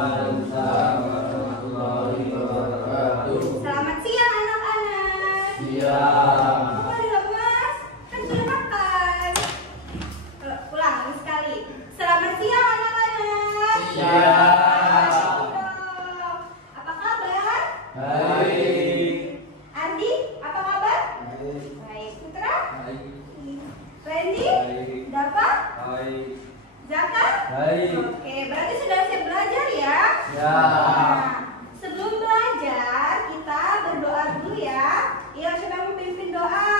Waalaikumsalam warahmatullahi wabarakatuh. Selamat siang anak-anak. Siang. Kok pada lemas? Kan sudah makan. Ulang sekali. Selamat siang anak-anak. Siang. Apa kabar? Baik. Ardi, apa kabar? Baik. Baik. Putra? Baik. Randy? Baik. Dava? Baik. Zaka? Baik. Oke, berarti sudah siap belajar ya? Ya. Nah, sebelum belajar kita berdoa dulu ya. Iya, siapa yang memimpin doa?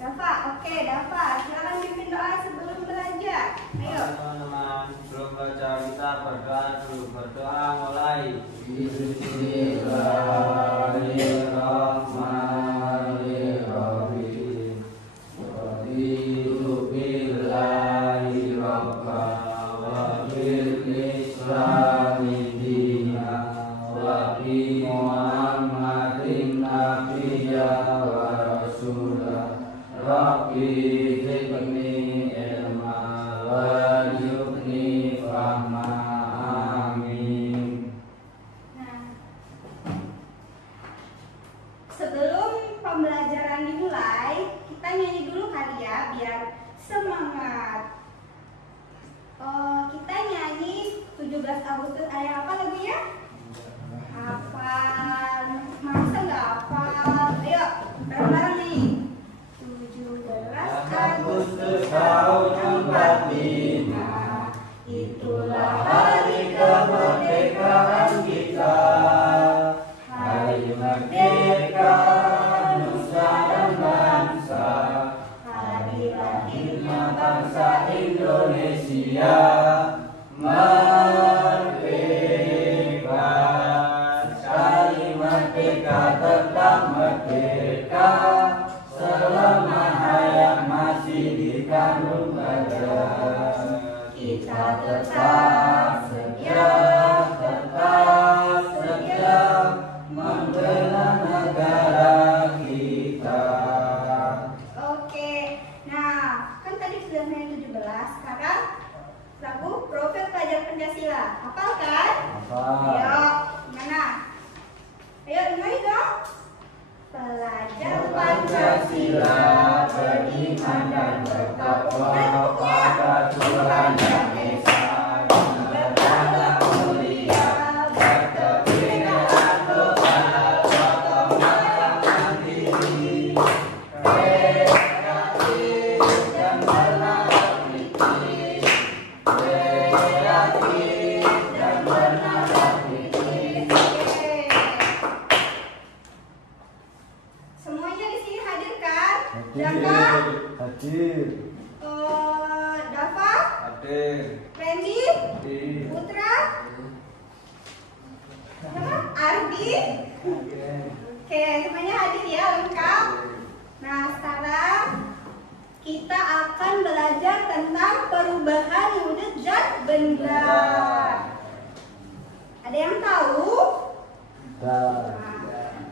Dava, oke Dava, silakan pimpin doa sebelum belajar. Ayo. Teman-teman, sebelum belajar kita berdoa dulu. Berdoa mulai. Bismillahirrahmanirrahim. Raditu billahi rabba wa bil islami dina wa bi Muhammadin nabiyya wa rasulah. Rabbi zidni ilma warzuqni fahma. Amin. Nah, sebelum pembelajaran dimulai, kita nyanyi dulu kali ya biar semangat. Kita nyanyi 17 Agustus. Ada apa lagunya? Hafal. Masa nggak hafal? Ayo, bareng-bareng nih. 17 Agustus tahun 45, itulah hari kemerdekaan kita. Hari merdeka nusa dan bangsa, hari lahirnya bangsa Indonesia. Merdeka, sekali merdeka tetap merdeka, selama hayat masih dikandung badan. Kita tetap setia membela negara kita. Oke, nah kan tadi sudah nyanyi 17, sekarang lagu Profil Pelajar Pancasila. Hafal kan? Hafal. Ayo, gimana? Ayo, nyanyi dong. Pelajar Pancasila beriman dan bertakwa pada Tuhan Yang Esa, beragama mulia, berkebinekaan global, gotong royong mandiri, kreatif dan bernarasi, kreatif dan bernarasi. Semuanya di sini hadir kan? Zaka? Hadir. Dava? Hadir. Randy? Hadir. Putra? Ardi? Oke, semuanya hadir ya, lengkap. Nah, sekarang kita akan belajar tentang perubahan wujud zat benda. Ada yang tahu? Dah.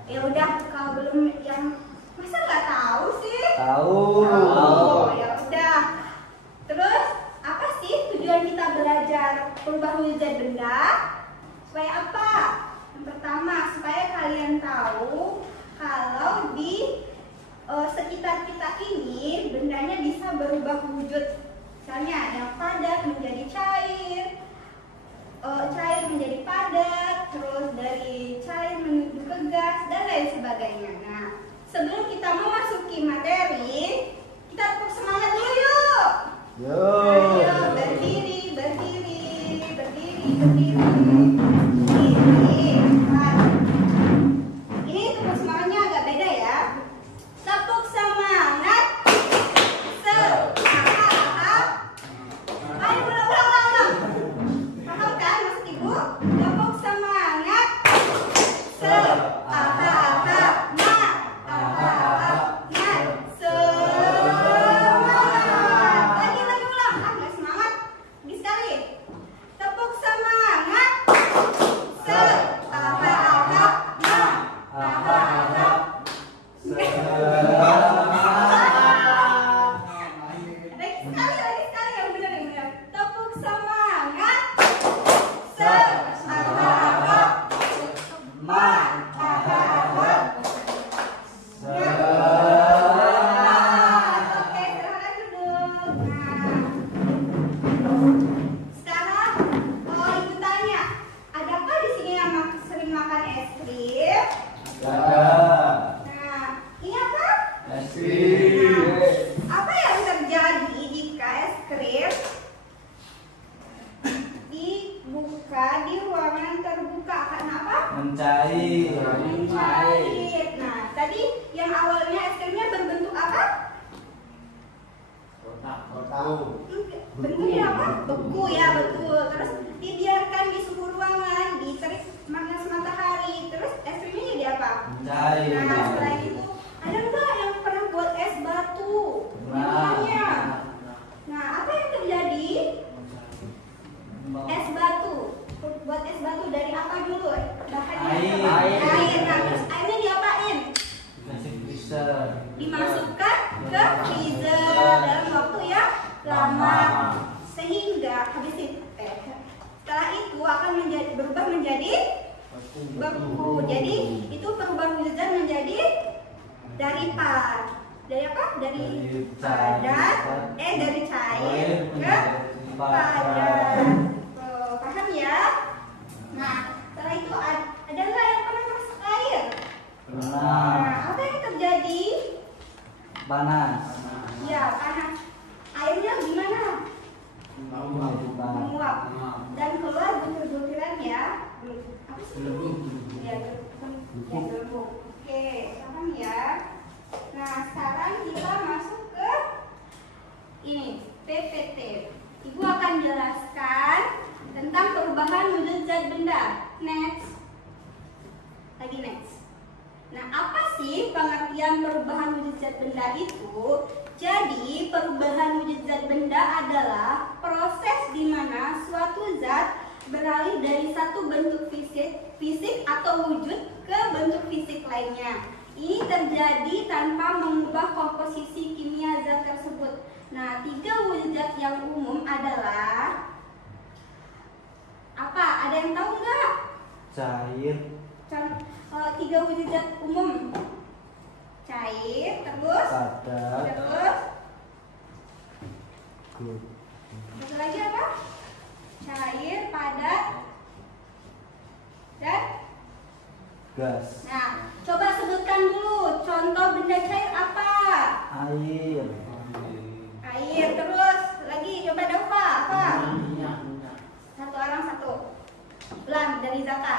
Ya udah, kalau belum yang masa nggak tahu sih? Tahu. Oh, ya udah. Terus apa sih tujuan kita belajar perubahan wujud zat benda? Supaya apa? Yang pertama, supaya kalian tahu kalau di sekitar kita ini bendanya bisa berubah wujud. Misalnya yang padat menjadi cair, cair menjadi padat, terus dari cair menuju ke gas dan lain sebagainya. Nah, sebelum kita memasuki materi, kita tepuk semangat dulu yuk. Ayo, berdiri, berdiri, berdiri, berdiri. Ini tepuk semangatnya agak beda ya. Tepuk semangat. Ayo ulang. Paham kan maksud ibu? Tepuk semangat. Semangat. Lagi ulang. Nggak semangat. Lagi sekali. Tepuk semangat. Cair. Cair. Nah, tadi yang awalnya es krimnya berbentuk apa? Bentuknya apa? Beku ya, betul. Terus dibiarkan di suhu ruangan, diterik panas matahari. Terus es krimnya jadi apa? Cair. Nah, selain itu ada nggak yang pernah buat es batu? Namanya. Nah, apa yang terjadi? Es batu. Buat es batu dari apa dulu? Bahannya apa? Air. Nah, terus airnya diapain? Dimasukkan ke freezer dalam waktu yang lama, sehingga habis itu setelah itu akan berubah menjadi beku. Jadi itu perubahan wujudnya menjadi dari apa? Dari padat, dari cair ke padat. Paham ya? Nah, setelah itu ada nggak yang pernah masak air? Nah, apa yang terjadi? Panas. Ya, panas. Airnya gimana? Menguap. Dan keluar butir-butiran ya. Apa sih? Ya, gelembung. Oke, paham ya? Nah, sekarang kita masuk ke ini, PPT. Ibu akan jelaskan tentang perubahan wujud zat benda. Next. Lagi next. Nah, apa sih pengertian perubahan wujud zat benda itu? Jadi, perubahan wujud zat benda adalah proses di mana suatu zat beralih dari satu bentuk fisik atau wujud ke bentuk fisik lainnya. Ini terjadi tanpa mengubah komposisi kimia zat tersebut. Nah, 3 wujud zat yang umum adalah apa? Ada yang tahu nggak? Cair. 3 wujud zat umum. Cair, terus Padat. satu lagi apa? Cair, padat, dan Gas. nah, coba sebutkan dulu contoh benda cair apa? Air. Air, terus lagi coba Dova apa? Satu orang satu. Ulang dari Zaka.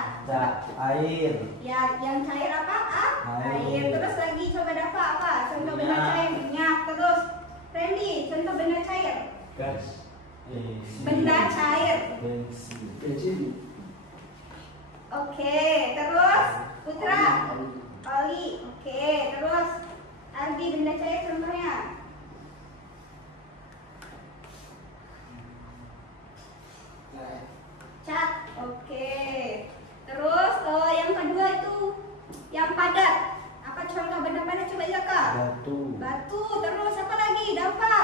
Air. Ya, yang cair apa? Air. Terus lagi coba Dava apa? Contoh benda cair, minyak. Terus Randy, contoh benda cair. Gas. Benda cair. Bensin. Oke, terus Putra. Oli. Oke, terus Ardi, benda cair contohnya. Cat. Oke. Terus yang kedua itu yang padat. Apa contoh benda padat coba Zaka? Batu. Batu. Terus apa lagi? Dava.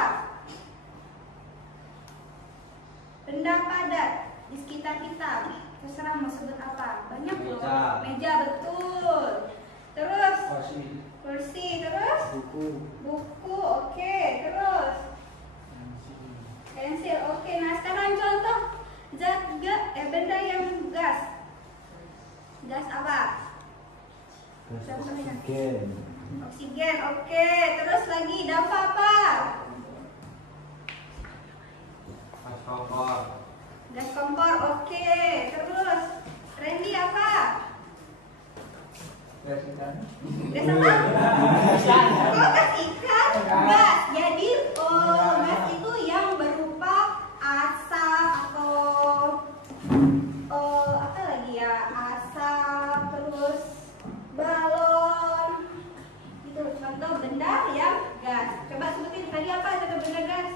Benda padat di sekitar kita. Terserah mau sebut apa. Banyak loh. Meja, betul. Terus kursi. Terus buku. Oke. Terus pensil. Oke. Nah, sekarang contoh benda yang gas. Gas apa? Oksigen. Oksigen. Oke. Terus lagi Dava apa? Gas kompor. Gas kompor. Oke. Terus Randy apa? Gas ikan. Gas apa? Oh, gas ikan? Gas. Jadi gas itu yang berupa asap atau apa lagi ya? Asap, terus balon. Itu contoh benda yang gas. Coba sebutin tadi apa contoh benda gas?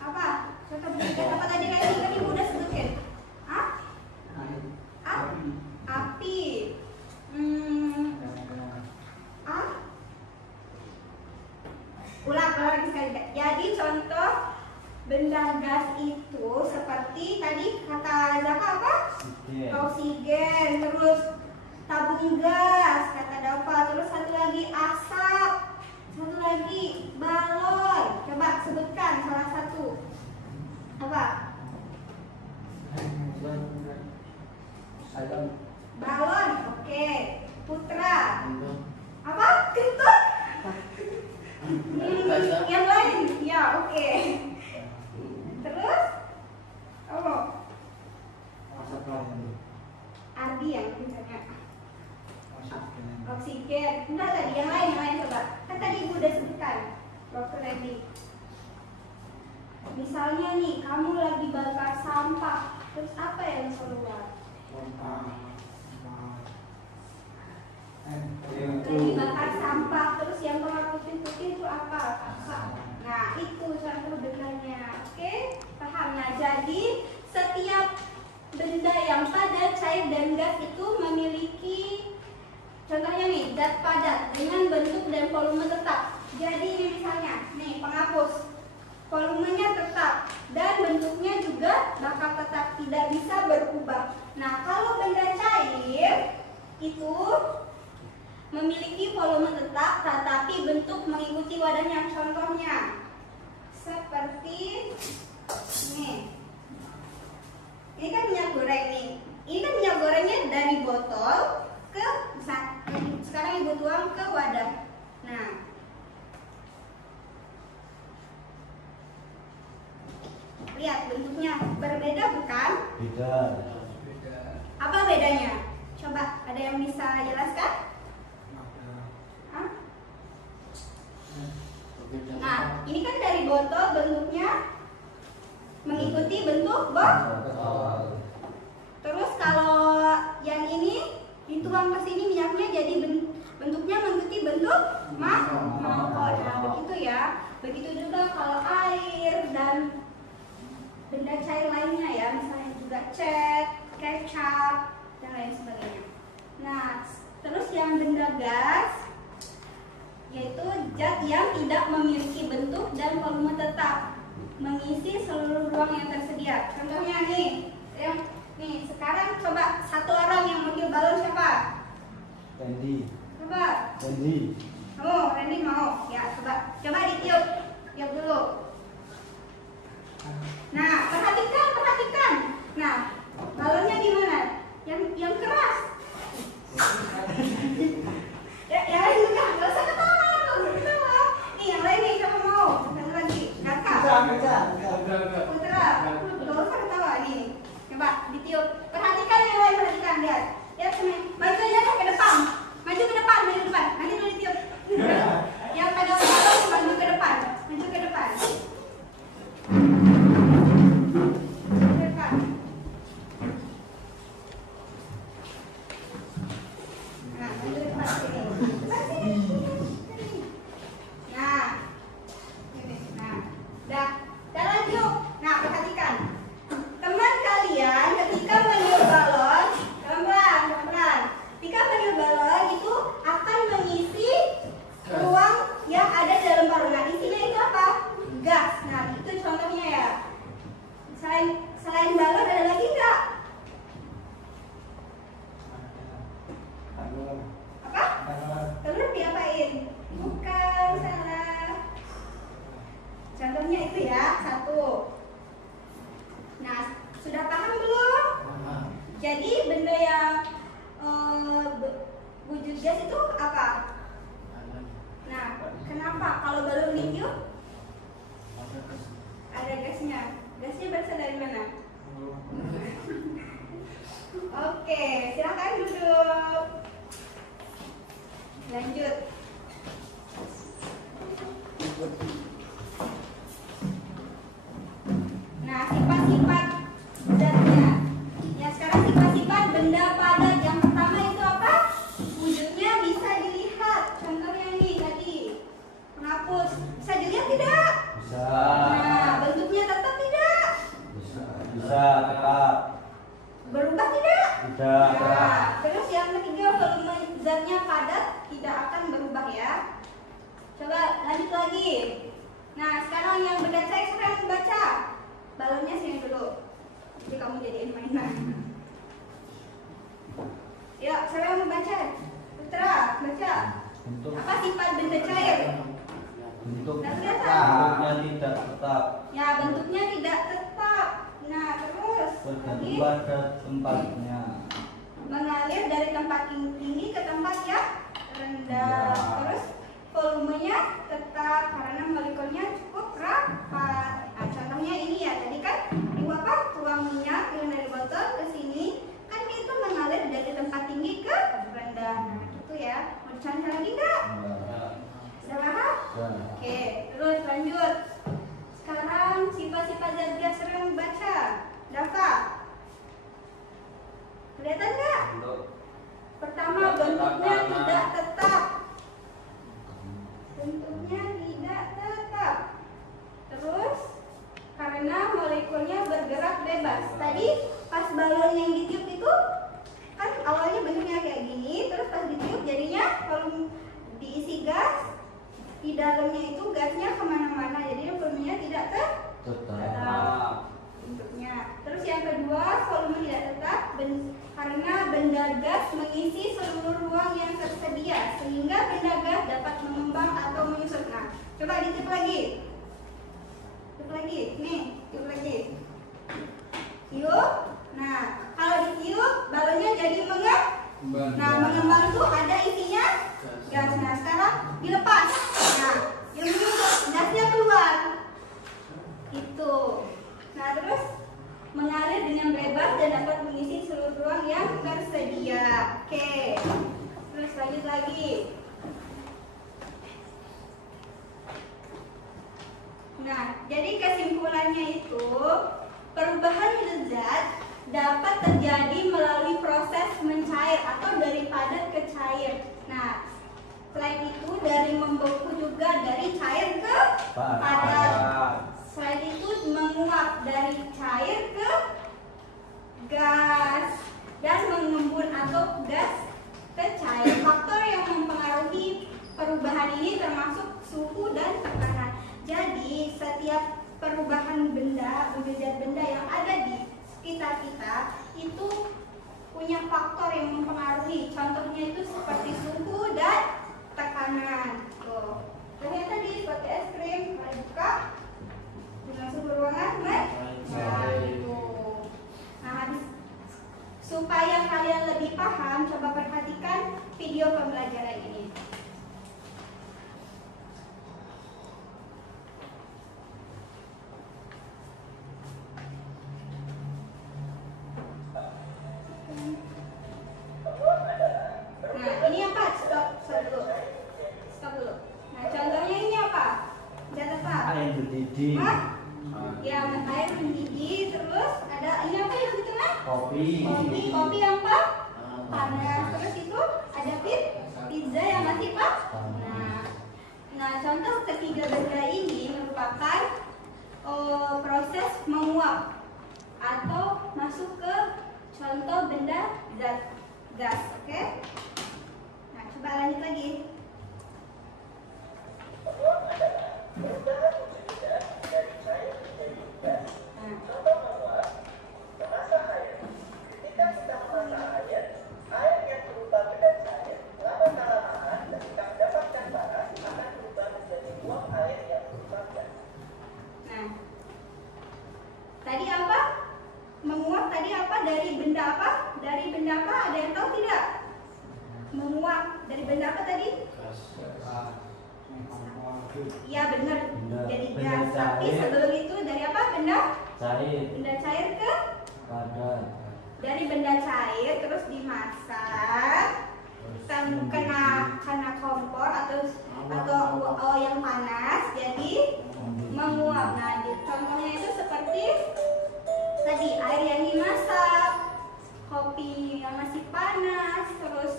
Apa? Contoh benda gas apa tadi Randy? Kan ibu udah sebutin. Hah? Api. Ulang lagi sekali. Jadi contoh benda gas itu seperti tadi kata Zaka apa? Oksigen. Terus tabung gas kata Dava. Terus satu lagi asap. Satu lagi balon. Coba sebutkan salah satu. Apa? Balon. Oke. Putra. Apa? Kentut? Yang lain? Ya, oke. Terus? Oh. Misalnya nih, kamu lagi bakar sampah, terus apa yang keluar? Lagi bakar sampah, terus yang keluar putih-putih itu apa? Nah, itu contoh bendanya. Oke, paham? Nah, jadi setiap benda yang padat, cair, dan gas itu memiliki, contohnya nih, zat padat dengan bentuk dan volume tetap. Jadi ini misalnya, nih penghapus, volumenya tetap dan bentuknya juga bakal tetap, tidak bisa berubah. Nah, kalau benda cair itu memiliki volume tetap tetapi bentuk mengikuti wadahnya. Contohnya seperti ini. Ini kan minyak goreng nih. Ini kan minyak gorengnya dari botol ke sekarang ibu tuang ke wadah. Nah, lihat bentuknya berbeda bukan? Beda. Apa bedanya? Coba ada yang bisa jelaskan? Hah? Nah, ini kan dari botol bentuknya mengikuti bentuk botol. Terus kalau yang ini dituang ke sini minyaknya jadi bentuknya mengikuti bentuk mangkok. Nah, begitu ya. Begitu juga kalau air dan benda cair lainnya ya, misalnya juga cat, kecap, dan lain sebagainya. Nah, terus yang benda gas yaitu zat yang tidak memiliki bentuk dan volume tetap, mengisi seluruh ruang yang tersedia. Contohnya nih, sekarang coba satu orang yang mau balon siapa? Randy. Coba. Randy. Oh, Randy mau. Ya, coba ditiup. Tiup dulu. Nah, perhatikan. Nah, balonnya di mana? Yang keras. Yang lain juga, nggak usah ketawa. Nih, yang lain nih, siapa mau? Satu lagi, kakak. Putra, nggak usah ketawa nih. Coba ditiup. Perhatikan yang lain, perhatikan, lihat. Lihat sini. Maju aja ke depan. Maju ke depan. Nanti dulu ditiup. Yang pegang balon maju ke depan. Selain balon ada lagi nggak? Apa? Telur diapain? Bukan, salah. Contohnya itu ya, satu. Nah, sudah paham belum? Jadi benda yang wujud gas itu apa? Nah, kenapa? Kalau balon ditiup ada gasnya. Gasnya berasal dari mana? Oke, silakan duduk. Lanjut. Nah, sifat-sifat zatnya. Ya, sekarang sifat-sifat benda padat. Yang pertama itu apa? Wujudnya bisa dilihat. Contohnya ini tadi, penghapus. Bisa dilihat tidak? Bisa. Nah, bentuknya tetap tidak? Bisa tetap. Berubah tidak? Tidak. Nah, terus yang ketiga, volume zatnya padat, tidak akan berubah ya. Coba lanjut lagi. Nah, sekarang yang benda cair sekarang baca. Balonnya sini dulu. Jadi kamu jadiin mainan. Yuk, siapa yang mau baca? Putra, baca. Apa sifat benda cair? Bentuknya tidak tetap. Ya, bentuknya tidak tetap. Nah, terus Bergantung pada tempatnya. mengalir dari tempat tinggi ke tempat yang rendah. Terus volumenya tetap karena molekulnya cukup rapat. Nah, contohnya ini ya, tadi kan ibu apa? Tuang minyak yang dari botol ke sini, kan itu mengalir dari tempat tinggi ke rendah. Nah, gitu ya. Mau dicontoh lagi nggak? Sudah paham? Oke, terus lanjut. Sekarang sifat bebas. Tadi pas balon yang ditiup itu kan awalnya bentuknya kayak gini, terus pas ditiup jadinya kalau diisi gas, di dalamnya itu gasnya kemana-mana, jadi volumenya tidak tetap bentuknya. Terus yang kedua, volume tidak tetap karena benda gas mengisi seluruh ruang yang tersedia, sehingga benda gas dapat mengembang atau menyusut. Nah, coba ditiup lagi. Tiup lagi, nih, tiup lagi. Tiup. Nah, kalau ditiup, balonnya jadi mengembang. Nah, mengembang tuh ada isinya gas. Nah, sekarang dilepas. Nah, yang menyusut, gasnya keluar. Itu. Nah, terus mengalir dengan bebas dan dapat mengisi seluruh ruang yang tersedia. Oke. Terus lanjut lagi. Nah, jadi kesimpulannya itu perubahan zat dapat terjadi melalui proses mencair atau dari padat ke cair. Nah, selain itu dari membeku juga dari cair ke padat. Selain itu menguap dari cair ke gas dan mengembun atau gas ke cair. Faktor yang mempengaruhi perubahan ini termasuk suhu dan tekanan. Jadi setiap perubahan benda, wujud benda yang ada di sekitar kita itu punya faktor yang mempengaruhi. Contohnya itu seperti suhu dan tekanan. Tuh. Ternyata tadi seperti es krim, kalau dibuka dengan suhu ruangan mencair. Nah, habis supaya kalian lebih paham, coba perhatikan video pembelajaran ini. Nah, ini apa? Stop dulu. Nah, contohnya ini apa? Tidak tetap. Air mendidih. Ya, air mendidih. Terus ada ini apa yang di tengah? Kopi yang apa? Panas. Terus itu ada pizza yang masih Nah, contoh ketiga benda ini merupakan proses menguap atau masuk ke contoh benda zat gas. Oke? Nah, coba lanjut lagi. Tadi apa? Menguap tadi apa? Dari benda apa? Dari benda apa? Ada yang tahu tidak? Menguap dari benda apa tadi? Iya benar. Jadi gas. Tapi sebelum itu dari apa? Benda cair. Benda cair ke padat. Dari benda cair terus dimasak, kena kompor atau yang panas, jadi menguap. Nah, contohnya itu seperti tadi air yang dimasak, kopi yang masih panas, terus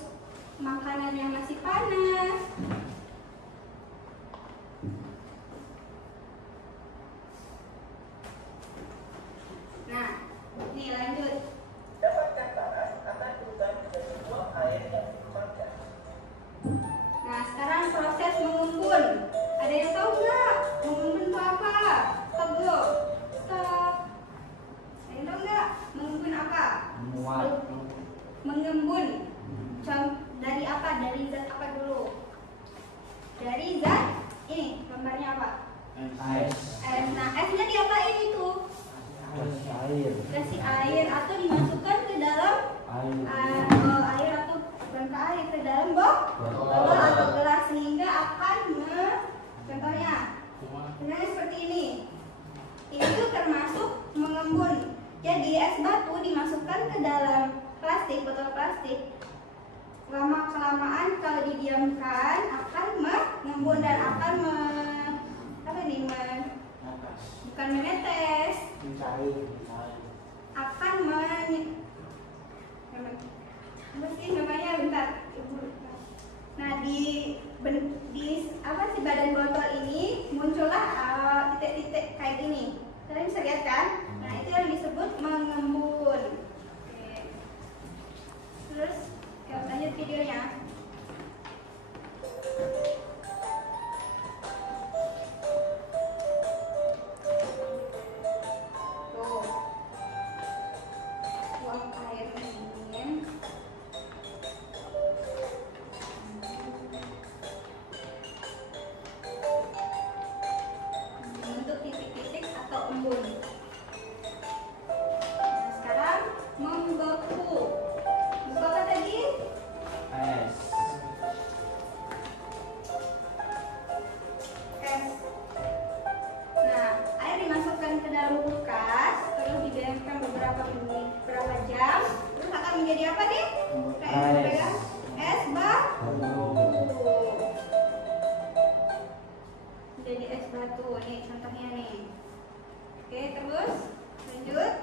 makanan yang masih panas. Nah, ini lanjut. Dapatkan panas akan berubah menjadi uap air yang diuapkan. Nah, sekarang proses mengembun. Ada yang tahu nggak? Mengembun itu apa? Stop dulu. Stop. Ada yang tahu nggak? Mengembun apa? Mengembun. Dari apa? Dari zat apa dulu? Dari zat ini. Gambarnya apa? Es. Nah, esnya diapain itu? Kasih air atau dimasukkan ke dalam air atau bukan ke air, ke dalam botol atau gelas sehingga akan contohnya seperti ini. Ini tuh termasuk mengembun. Jadi es batu dimasukkan ke dalam plastik, botol plastik. Lama kelamaan kalau didiamkan akan mengembun dan akan bukan menetes, akan namanya bentar. Nah, di apa sih badan botol ini muncullah titik-titik kayak gini. Kalian bisa lihat kan? Nah, itu yang disebut jadi apa nih? Es batu. Jadi es batu. Nih contohnya nih. Oke, terus lanjut.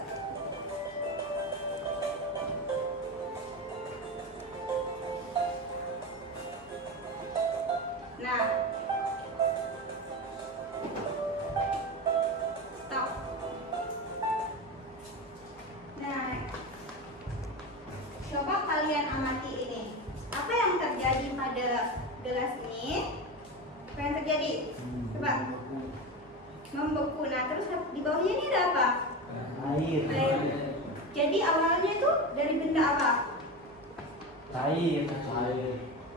Nah, stop. Nah, coba kalian amati ini. Apa yang terjadi pada gelas ini? Apa yang terjadi? Coba. Membeku. Nah, terus di bawahnya ini ada apa? Air. Jadi awalnya itu dari benda apa? Air.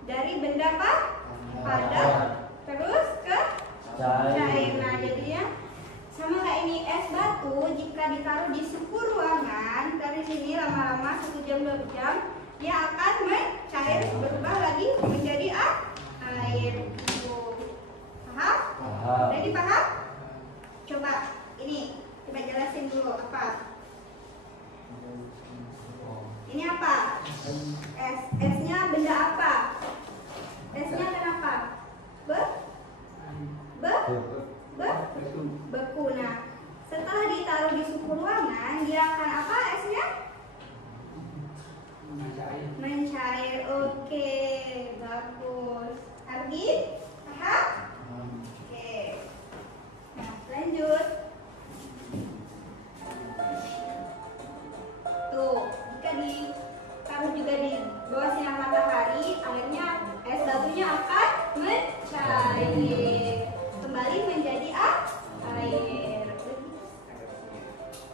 Dari benda apa? Padat. Terus ke cair. Nah, jadinya sama kayak ini es batu jika ditaruh di suhu ruangan dari sini lama-lama 1 jam 2 jam dia akan mencair berubah lagi menjadi air. Paham? Jadi paham? Coba ini coba jelasin dulu apa? Ini apa? Es. Esnya benda apa? Esnya kenapa? Beku. Nah, setelah ditaruh di suhu ruangan, dia akan apa esnya? Mencair. Oke, bagus. Ardi, paham? Oke. Nah, lanjut. Tuh, jika ditaruh juga di bawah sinar matahari, akhirnya es batunya akan mencair kembali menjadi air.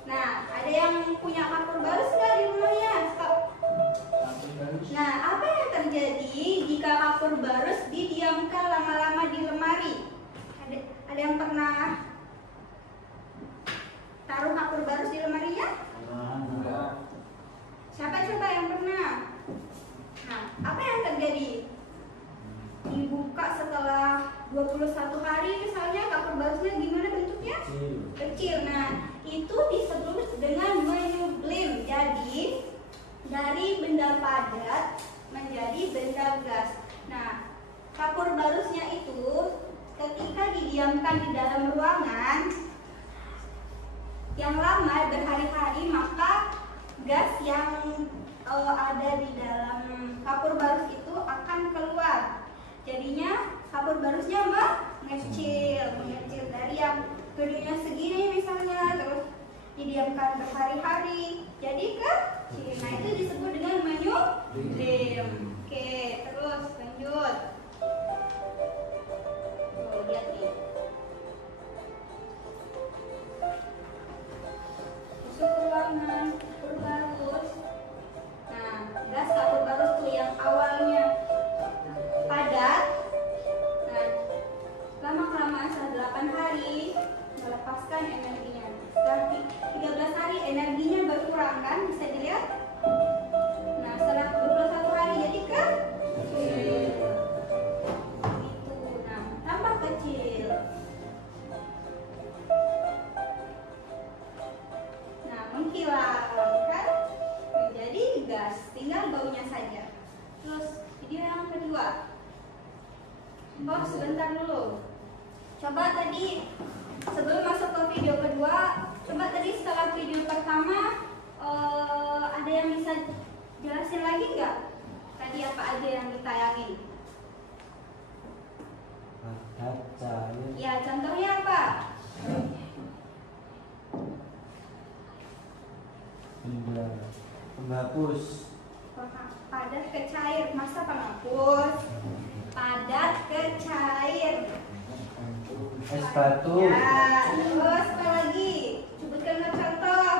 Nah, ada yang punya kapur barus nggak di rumahnya? Stop. Nah, apa yang terjadi jika kapur barus didiamkan lama-lama di lemari? Ada yang pernah taruh kapur barus di lemarinya? Siapa coba yang pernah? Nah, apa yang terjadi? Dibuka setelah 21 hari misalnya, kapur barusnya gimana bentuknya? Kecil. Nah, itu disebut dengan menyublim. Jadi dari benda padat menjadi benda gas. Nah, kapur barusnya itu ketika didiamkan di dalam ruangan yang lama berhari-hari, maka gas yang ada di dalam kapur barus itu akan keluar. Jadinya kapur barusnya mengecil dari yang gedungnya segini misalnya, terus didiamkan berhari-hari jadi kecil. Nah, itu disebut dengan menyublim. Oke, terus lanjut. Tuh, lihat nih. Masuk ruangan kapur barus. Nah, gas kapur barus tuh yang awalnya padat. Nah, lama-kelamaan setelah 8 hari melepaskan energinya. Setelah 13 hari energinya berkurang kan, bisa dilihat. Nah, setelah 21 hari jadi kecil. Gitu. Nah, tambah kecil. Nah, menghilang kan menjadi gas, tinggal baunya saja. Terus video yang kedua. Oh, sebentar dulu. Coba tadi sebelum masuk ke video kedua, coba tadi setelah video pertama ada yang bisa jelasin lagi nggak? Tadi apa aja yang ditayangin? Ya, contohnya apa? Penghapus. Padat ke cair. Masa penghapus? Padat ke cair. Es batu. Ya, terus apa lagi? Sebutkan contoh.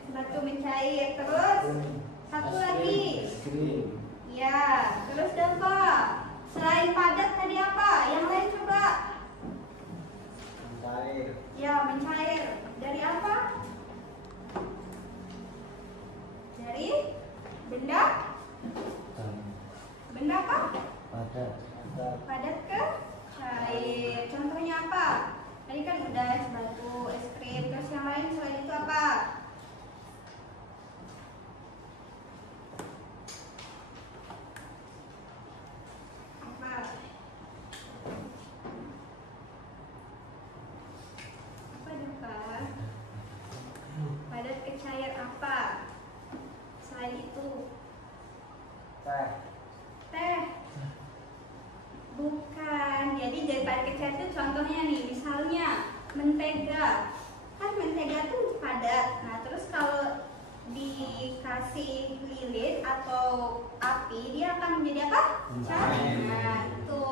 Es batu mencair. Terus satu lagi. Ya, terus apa? Selain padat tadi apa? Yang lain coba. Mencair. Ya, mencair. Dari apa? Dari benda? Benda apa? Padat. Padat ke cair. Contohnya apa? Tadi kan udah mentega. Kan mentega tuh padat. Nah, terus kalau dikasih lilin atau api, dia akan menjadi apa? Cair. Nah, itu.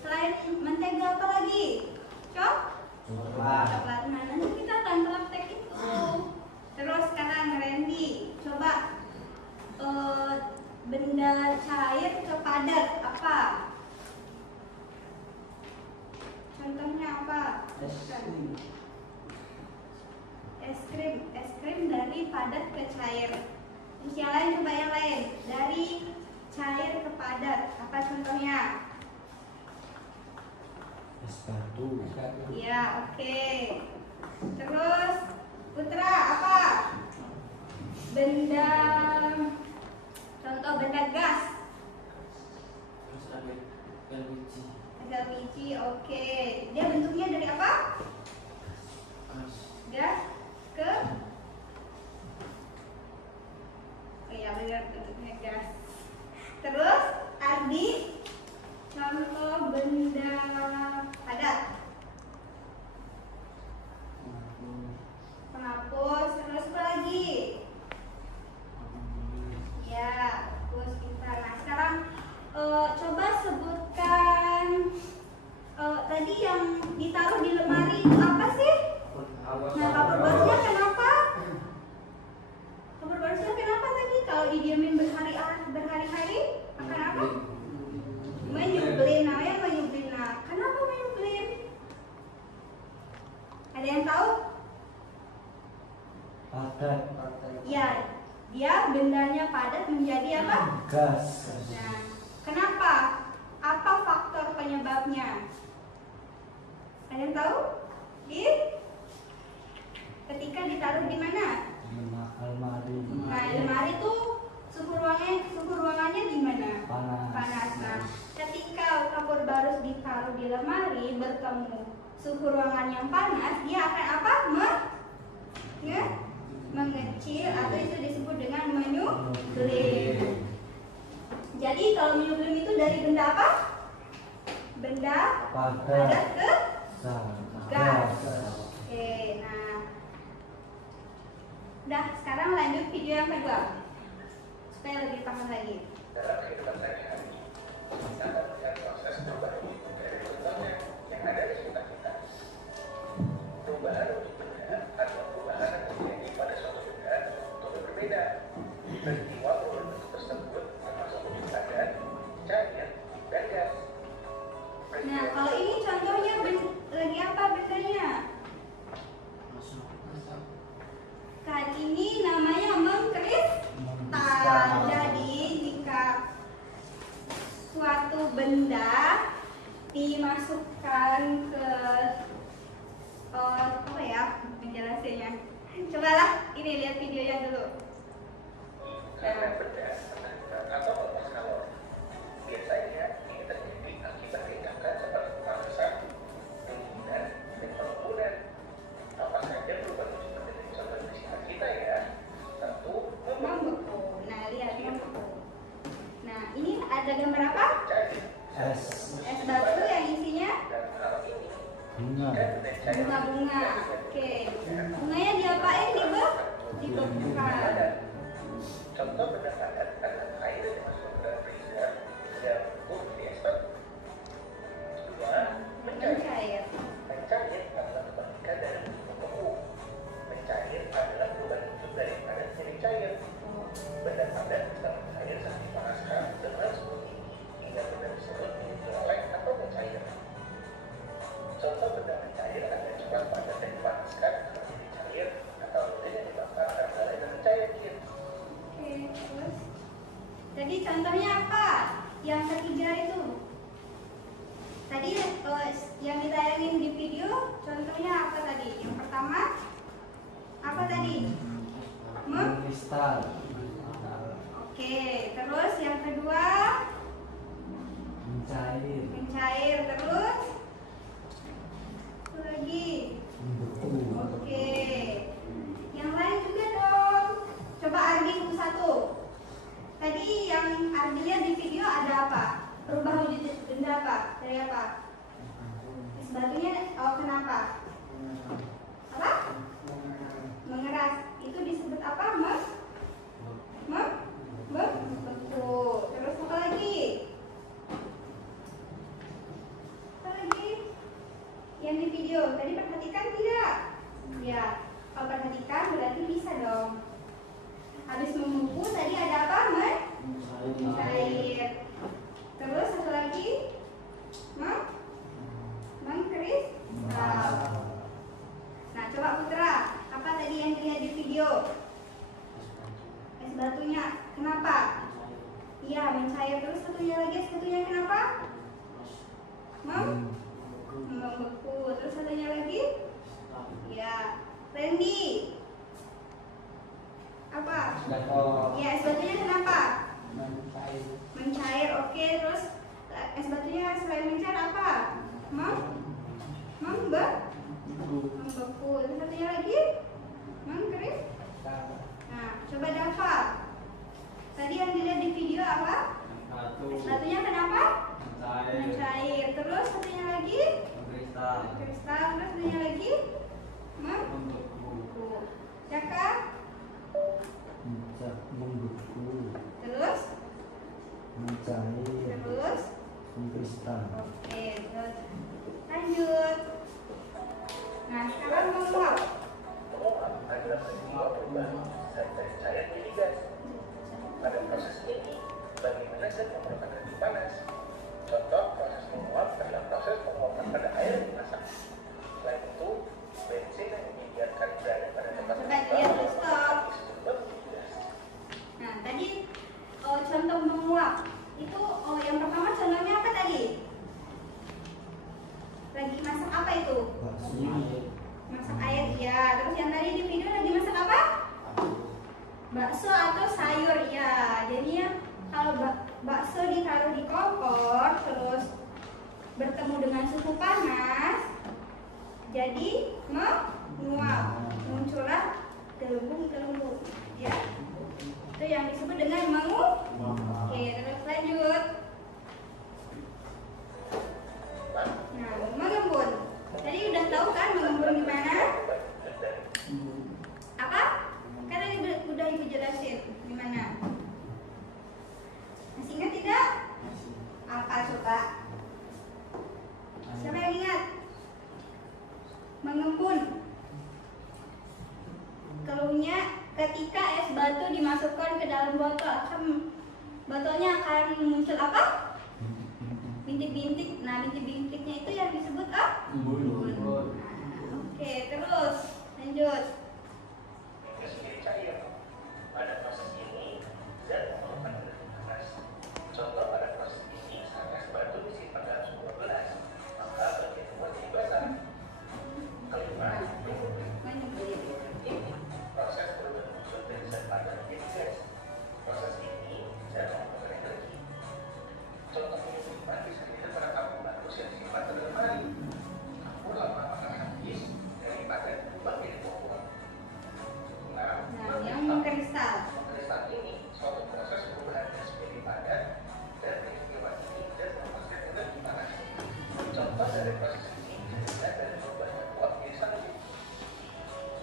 Selain mentega apa lagi? Coklat. Nah, nanti kita akan praktek itu. Terus sekarang Randy, coba benda cair ke padat apa? Contohnya apa? Es krim dari padat ke cair. Terus yang lain, coba yang lain. Dari cair ke padat, apa contohnya? Es batu. Ya, oke. Terus Putra, apa? Benda, contoh benda gas. Terus ada LPG. LPG, oke. Dia bentuknya dari apa? Gas ke? Oh iya, benar, bentuknya gas. Terus Ardi, contoh benda padat. Penghapus. Terus apa lagi? Ya, bagus kita. Nah, sekarang coba sebutkan tadi yang ditaruh di lemari itu apa sih? Nah, cover boxnya kenapa? Cover boxnya kenapa tadi? Kalau didiamin berhari-hari akan apa? Menyublin. Namanya menyublin. Nah, kenapa menyublin? Ada yang tahu? Padat. Ya, dia bendanya padat menjadi apa? Gas. Nah, kenapa? Apa faktor penyebabnya? Ada yang tahu? Ketika ditaruh di mana? Almari. Nah, lemari itu suhu ruangannya di mana? Panas. Nah, ketika kapur barus ditaruh di lemari bertemu suhu ruangan yang panas, dia akan apa? Mengecil, atau itu disebut dengan menyublin. Jadi kalau menyublin itu dari benda apa? Benda padat ke gas. Oke, nah, udah, sekarang lanjut video yang kedua supaya lebih paham lagi. Dalam kehidupan sehari-hari, kita melihat proses perubahan dari contohnya yang ada di sekitar kita. Perubahan untuk benda atau perubahan yang terjadi pada suatu benda untuk berbeda. Peristiwa perubahan bentuk tersebut termasuk wujud padat, cair, dan gas. Nah, kalau ini contohnya lagi apa bendanya? Kan ini namanya mengkristal. Jadi jika suatu benda dimasukkan ke apa ya penjelasannya? Cobalah ini lihat videonya dulu. Karena benda menangkap atau melepas kalori. Biasanya ini terjadi akibat tindakan seperti pemanasan, pendinginan, dan pengukuran. Apa saja perubahan wujud benda dari contoh di sekitar kita ya? Tentu Membeku. Nah, lihat membeku. Nah, ini ada gambar apa? cair. Es. Es batu yang isinya Dalam hal ini, Bunga. jika benda cair bunga-bunga. Oke. Bunganya diapain? Dibekukan. contoh benda padat adalah air yang dimasukkan ke dalam freezer dan cukup di ekspor. Kedua, mencair. Mencair adalah kebalikan dari bentuk beku. Mencair adalah perubahan wujud dari padat menjadi cair. Benda padat bisa mencair saat dipanaskan dengan suhu tinggi hingga benda tersebut menjadi meleleh atau mencair. Contoh benda mencair adalah coklat padat yang dipanaskan menjadi cair atau lilin yang dibakar dan meleleh dan mencair. Oke, terus. Jadi contohnya apa? Yang ketiga itu. Tadi yang ditayangin di video contohnya apa tadi? Yang pertama apa tadi? Kristal. Oke, terus yang kedua mencair, terus apa lagi? Membeku. Oke, yang lain juga dong. Coba Ardi satu. Tadi yang Ardi lihat di video ada apa? Berubah wujud benda apa? Dari apa? Es batunya, oh kenapa? Bapak Putra, apa tadi yang dilihat di video? Es batunya, kenapa? Iya, mencair. Terus satunya lagi, satunya kenapa? Membeku. Terus satunya lagi? Ya, Randy. Apa? Ya, es batunya kenapa? Mencair. Oke, terus es batunya selain mencair apa? Membeku. Terus satunya lagi? Mengkering. Nah, coba Dava. Tadi yang dilihat di video apa? Es batunya kenapa? Mencair. Terus satunya lagi? Kristal. Terus satunya lagi? Membeku. Jaka? Membeku. Terus? Mencair. Terus? Kristal. Oke, terus lanjut. Nah, sekarang menguap. Menguap adalah sebuah perubahan zat dari cair menjadi gas. Pada proses ini, bagaimana zat memerlukan energi panas? Contoh proses menguap adalah proses penguapan pada air yang dimasak. Selain itu, bensin yang dibiarkan berada pada tempat Coba lihat, stop. disebut batu gas. Nah, tadi contoh menguap. Itu yang pertama contohnya apa tadi? Lagi masak apa itu? Masak air, ya. Terus yang tadi di video lagi masak apa? Bakso atau sayur, ya. Jadinya kalau bakso ditaruh di kompor terus bertemu dengan suhu panas, jadi menguap, muncullah gelembung-gelembung, ya. Itu yang disebut dengan menguap. Oke, terus lanjut. Nah, mengembun. Tadi udah tahu kan mengembun gimana? Apa? Kan tadi udah ibu jelasin gimana. Masih ingat tidak? Apa coba? Siapa yang ingat? Mengembun. Keluhnya ketika es batu dimasukkan ke dalam botol, botolnya akan muncul apa? Bintik-bintik. Nah, bintik-bintiknya itu yang disebut embun. Oke, terus lanjut. Itu sendiri cair. Pada proses ini, zat memerlukan energi panas. Contoh pada proses ini, saat es batu disimpan dalam suhu 12, maka bagian luar jadi basah. Kelima, ini proses perubahan unsur dari zat panas menjadi gas. Proses ini zat memerlukan energi. Contoh penyimpan bisa dilihat pada kapur bagus yang disimpan dalam air. Kapur lama akan habis daripada berubah menjadi bubuk. Nah, yang mengkristal. Kristal ini suatu proses perubahan gas menjadi padat dan peristiwa ini gas melepaskan energi panas. Contoh dari proses ini bisa dari perubahan uap menjadi salju.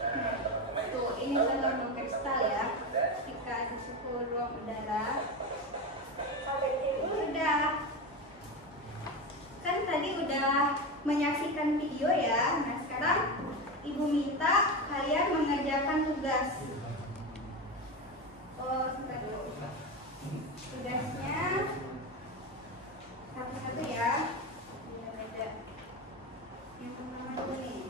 Nah, teman-teman Tuh, ini adalah mengkristal ya. Ketika di suhu ruang udara. Udah. Kan tadi udah menyaksikan video ya. Nah, sekarang Ibu minta kalian mengerjakan tugas. Sebentar dulu. Tugasnya satu-satu ya. Biar ada yang pertama dulu nih.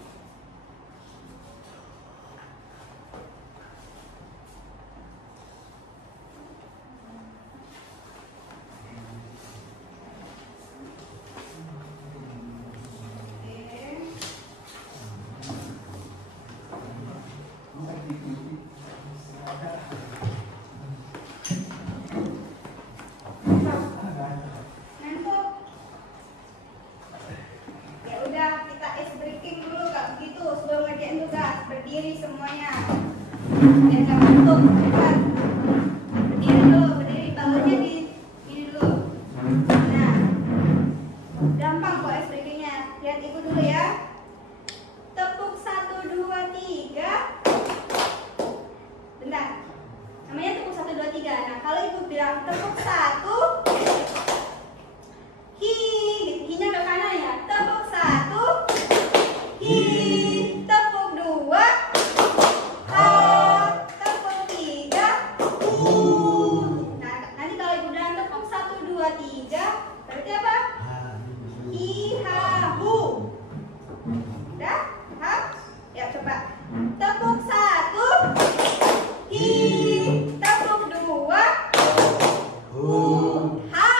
Ngantuk? Ya udah, kita ice breaking dulu Kak. Begitu sebelum ngerjain tugas, berdiri semuanya. Biar nggak ngantuk, cepat. Berdiri dulu, berdiri. Bangunnya di ini dulu. Nah, gampang kok ice breakingnya. Lihat ibu dulu ya. Tepuk 1, 2, 3. Bentar. Namanya tepuk 1, 2, 3. Nah, kalau ibu bilang tepuk 1, hi, hi-nya ke kanan ya. Tepuk 1, hi. Tepuk 2, ha. Tepuk 3, Tepuk 1. Hi. Tepuk 2. Hu. Ha.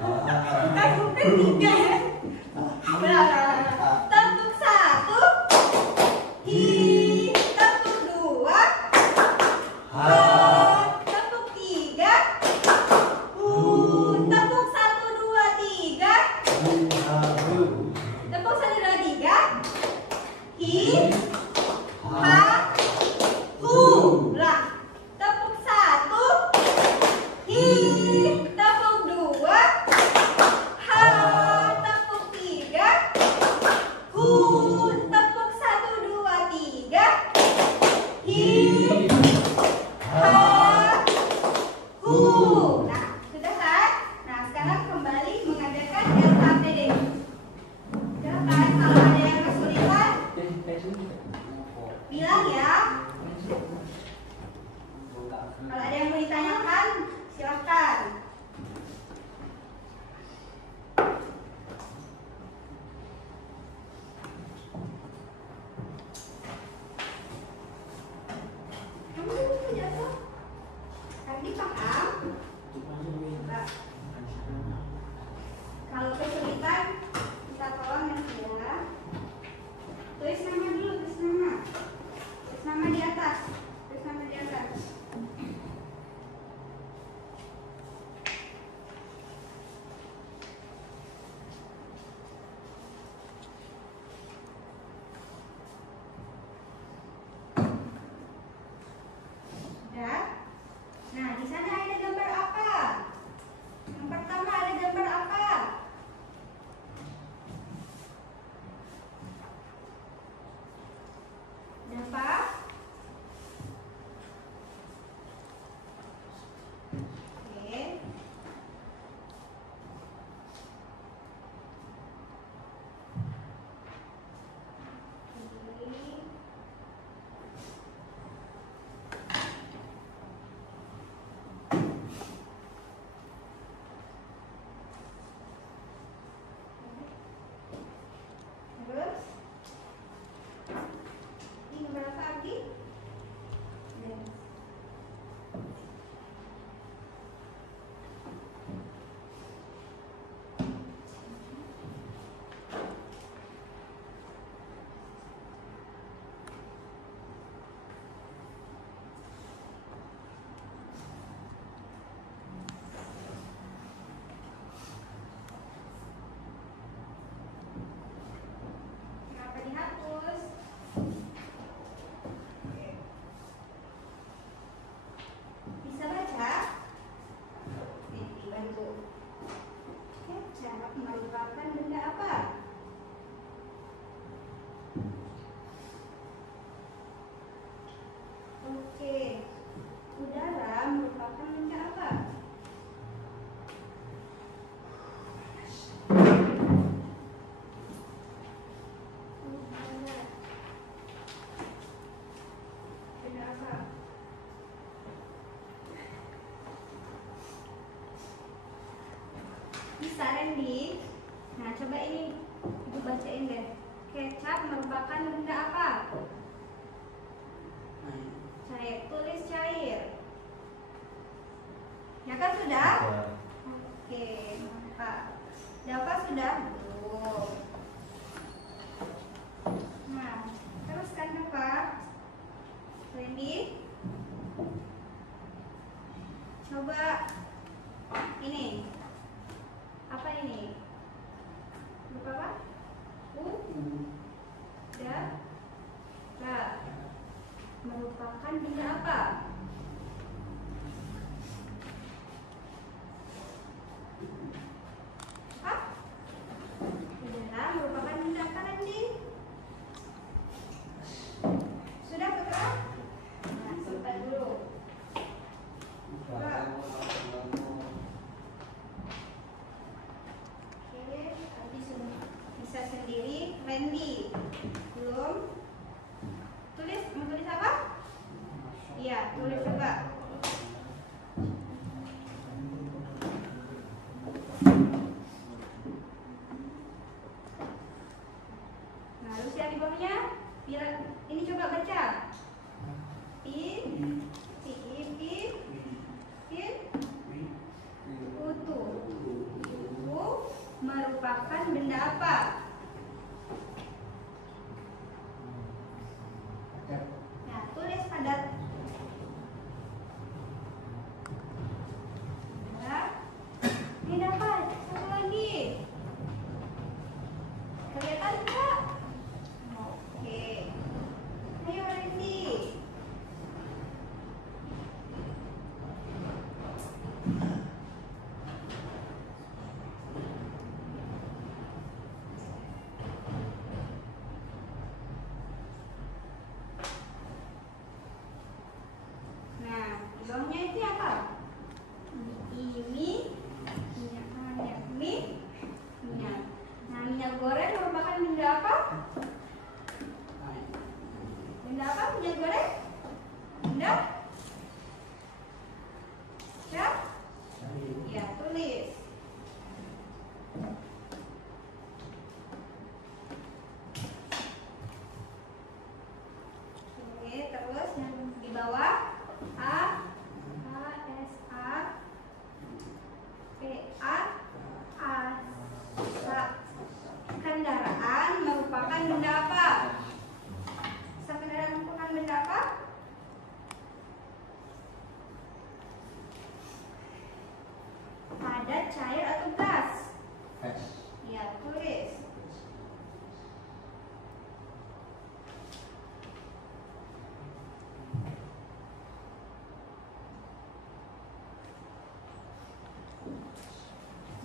Bukan 3 ya. Tepuk 1. Hi. Tepuk 2. Ha. Tepuk 3. Hu. Tepuk 1, 2, 3. Tepuk 1, 2, 3. Hi. Ha. Hu. Lah. Tepuk 1. Hi. Tepuk 2. Ha. Tepuk 3. Hu. Tepuk 1, 2, 3. Hi. Ha. Hu. Nah, sudah kan? Nah, sekarang kembali mengadakan LKPD. Sudah kan? Kalau ada yang kesulitan, bilang ya. Kalau ada yang mau ditanyakan, silahkan. Kamu jatuh? Tadi paham? Enggak. Kalau kesulitan, kita tolong ya. Tulis nama dulu, tulis nama. Tulis nama di atas. Tulis nama di atas. Sudah? Nah, di sana ada gambar apa? Yang pertama ada gambar apa? Ada apa? Oke. Terus ini gambar apa lagi? Yes. Kenapa dihapus? Bisa baca? Nih, dibantu. Kecap merupakan benda apa? Oke. Udara merupakan benda apa? Udara. Benda apa? Bisa Randy? Nah, coba ini ibu bacain deh. Kecap merupakan benda apa? Cair. Tulis cair. Ya kan sudah? Oke, mantap. Dapat sudah? Belum. Nah, teruskan apa? Randy? Coba ini. Apa ini? Lupa apa? Udara merupakan benda apa? Apa? Udara merupakan benda apa nanti? Sudah putra? Nah, simpan dulu. Oke, tadi sudah bisa sendiri. Randy belum? Tulis, mau tulis apa? Iya, tulis coba. Nah, terus yang di bawahnya, biar ini coba baca. benda apa? Nah, tulis padat. Nah, ini dapat satu lagi. Kelihatan nggak? Oke. Ayo Randy. Nah, di bawahnya itu apa? Ini minyak minyak. Nah, minyak goreng merupakan benda apa? Benda apa minyak goreng? Benda? Ya? Ya, tulis. Oke, terus yang di bawah A S A P A asa. Kendaraan merupakan benda apa? Kendaraan merupakan benda apa? Padat, cair atau gas? Ya, tulis.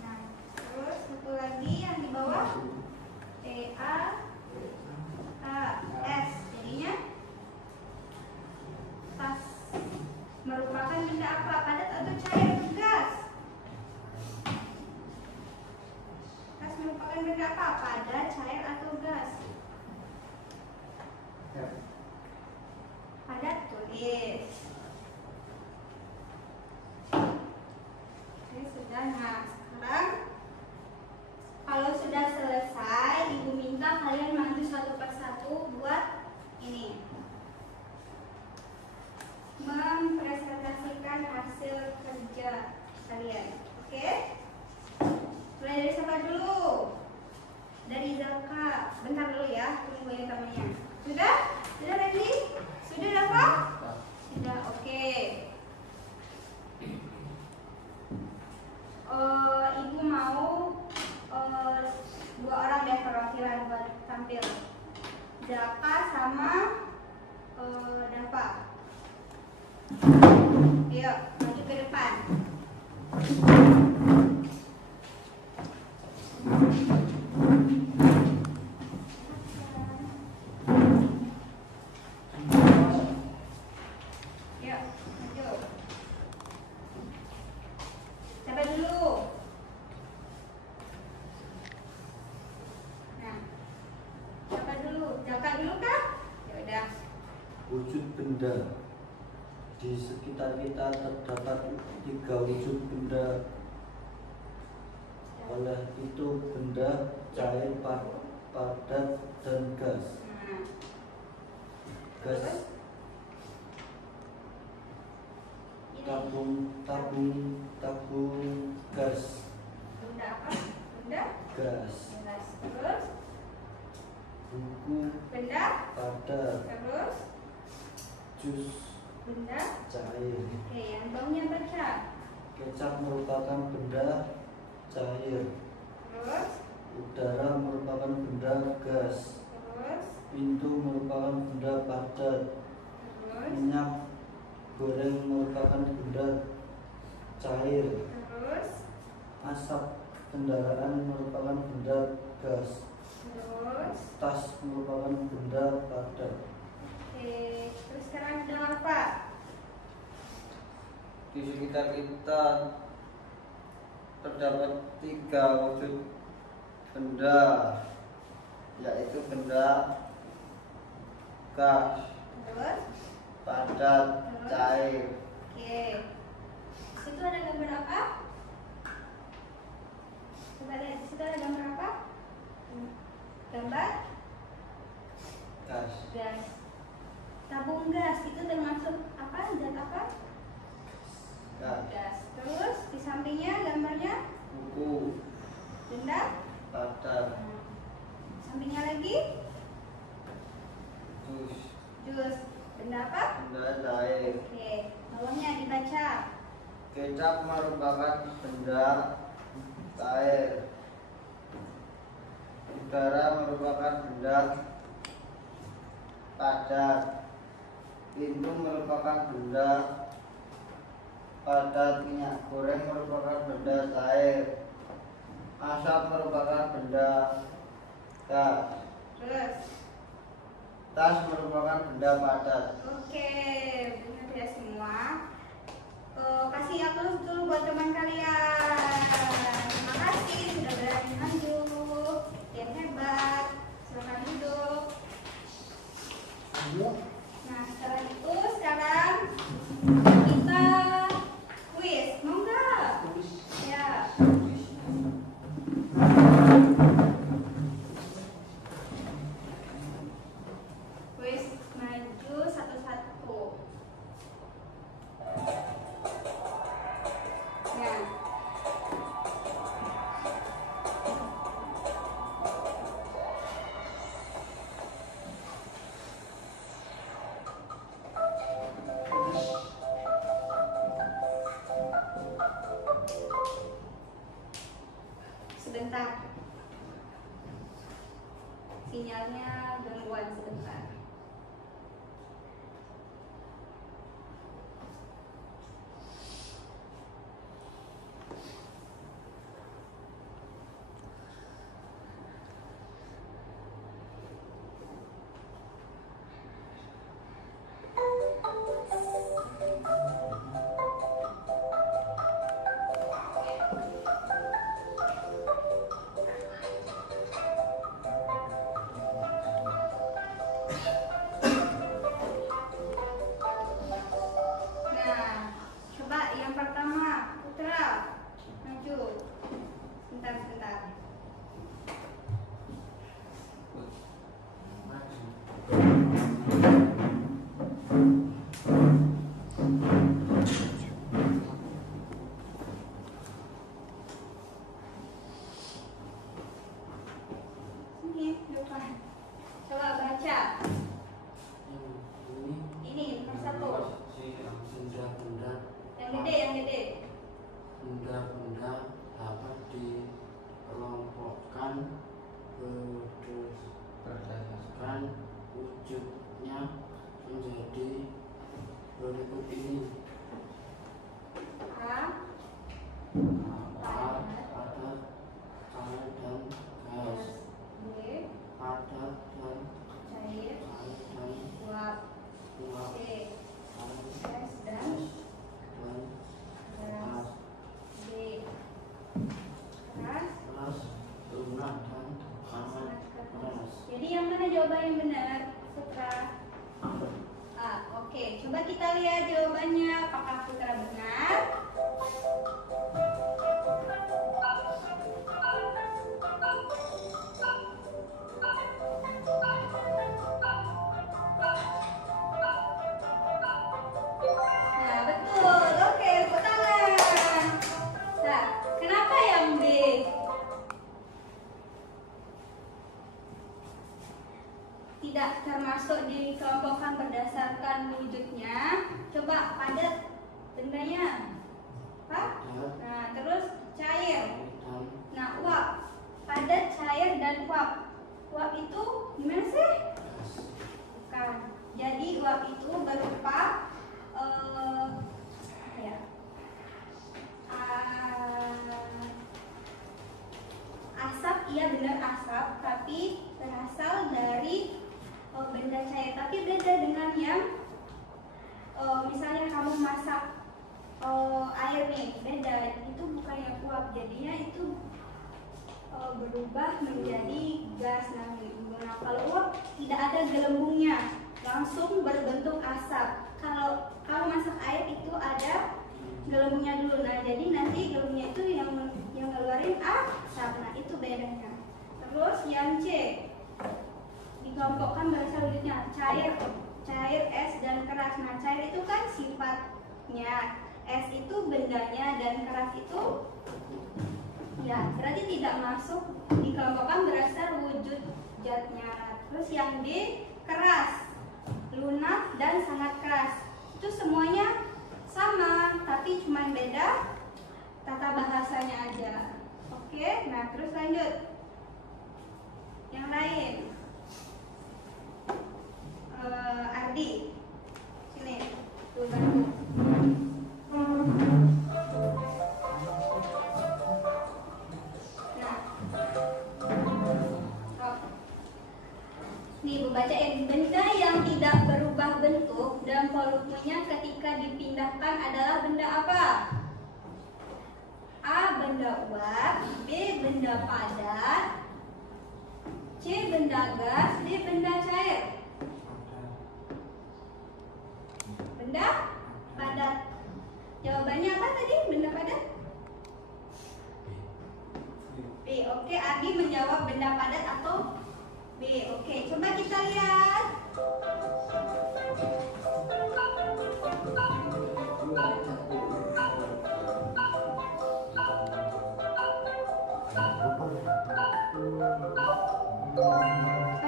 Nah, terus satu lagi yang di bawah P A S. Jadinya tas merupakan benda apa? Padat atau cair atau gas? Tas merupakan benda apa? Padat, cair atau gas? Padat, tulis. Oke, sudah. Nah, sekarang kalau sudah selesai, ibu minta kalian maju satu persatu buat ini, mempresentasikan hasil kerja kalian. Oke? Mulai dari siapa dulu? Dari Zalka. Bentar dulu ya, tunggu yang tamanya. Sudah? Sudah Randy? Sudah Dava? Sudah, oke. Ibu mau dua orang deh perwakilan buat tampil. Zalka sama Dava. Ayo, maju ke depan. Yuk, maju. Siapa dulu? Nah, siapa dulu? Zalka dulu kah? Ya udah. Wujud benda. Di sekitar kita terdapat 3 wujud benda. Oleh itu benda cair, padat, dan gas. Nah, Gas terus? Ini. tabung gas. Benda apa? Benda? Gas. Gas. Terus? Buku Benda? padat. Terus? Jus Benda? cair. Oke, yang bawahnya baca. Kecap merupakan benda cair. Terus? Udara merupakan benda gas. Terus? Pintu merupakan benda padat. Terus? Minyak goreng merupakan benda cair. Terus? Asap kendaraan merupakan benda gas. Terus? Tas merupakan benda padat. Oke, terus sekarang udah apa? Di sekitar kita terdapat 3 wujud benda, yaitu benda gas, Terus? padat, cair. Oke. Situ ada gambar apa? Coba lihat, di situ ada gambar apa? Gambar Gas. gas. Tabung gas itu termasuk apa? Zat apa? Gas. Gas. Terus di sampingnya gambarnya Buku benda. padat. apa? benda cair. Oke, bawahnya dibaca. Kecap merupakan benda cair. Udara merupakan benda padat. Pintu merupakan benda padat. Minyak goreng merupakan benda cair. Asap merupakan benda gas. Terus. Tas merupakan benda padat. Oke, benar ya semua. Kasih aplaus dulu buat teman kalian. Terima kasih sudah berani maju. Yang hebat. Silakan duduk. Nah, setelah itu sekarang kita kuis. Mau nggak? Ya. Kuis maju satu-satu. Ya. Sebentar. Sinyalnya gangguan sebentar. Nah, coba yang pertama, Putra, maju. Sebentar. Sini, depan. Coba baca. Ini nomor satu. Yang gede. Benda-benda dapat dikelompokkan berdasarkan wujudnya menjadi berikut ini. A, Padat, cair dan gas. B, Padat dan cair, uap, uap. C, Cair, gas dan dan gas, D, keras, keras, lunak dan sangat keras. Jadi yang mana jawaban yang benar, Putra? A. Oke, coba kita lihat jawabannya. Apakah Putra benar? Nah, betul. Oke, tepuk tangan. Nah, kenapa yang B? Tidak termasuk dikelompokkan berdasarkan wujudnya. Coba padat bendanya. Apa? Nah, terus cair. Nah, uap. Padat, cair, dan uap. Uap itu gimana sih? Bukan. Jadi uap itu berupa ya, asap. Iya benar asap, tapi berasal dari benda cair. Tapi beda dengan yang misalnya kamu masak air nih, beda. Itu bukan yang uap, jadinya itu berubah menjadi gas. Nah, kalau uap tidak ada gelembungnya, langsung berbentuk asap. Kalau kamu masak air itu ada gelembungnya dulu. Nah, jadi nanti gelembungnya itu yang ngeluarin asap. Nah, itu bedanya. Terus yang C, dikelompokkan berdasarkan wujudnya. Cair, es, dan keras. Nah, cair itu kan sifatnya, es itu bendanya, dan keras itu ya berarti tidak masuk dikelompokkan berdasar wujud zatnya. Terus yang D, keras, lunak, dan sangat keras. Itu semuanya sama, tapi cuma beda tata bahasanya aja. Oke, nah terus lanjut. Yang lain. Ardi, sini, tuh bantu. Nah, nih Bu bacain. Benda yang tidak berubah bentuk dan volumenya ketika dipindahkan adalah benda apa? A. Benda uap, B. Benda padat, C. Benda gas, D. Benda cair. Benda padat. Jawabannya apa tadi? Benda padat? B. Oke, Ardi menjawab benda padat atau B. Oke, coba kita lihat.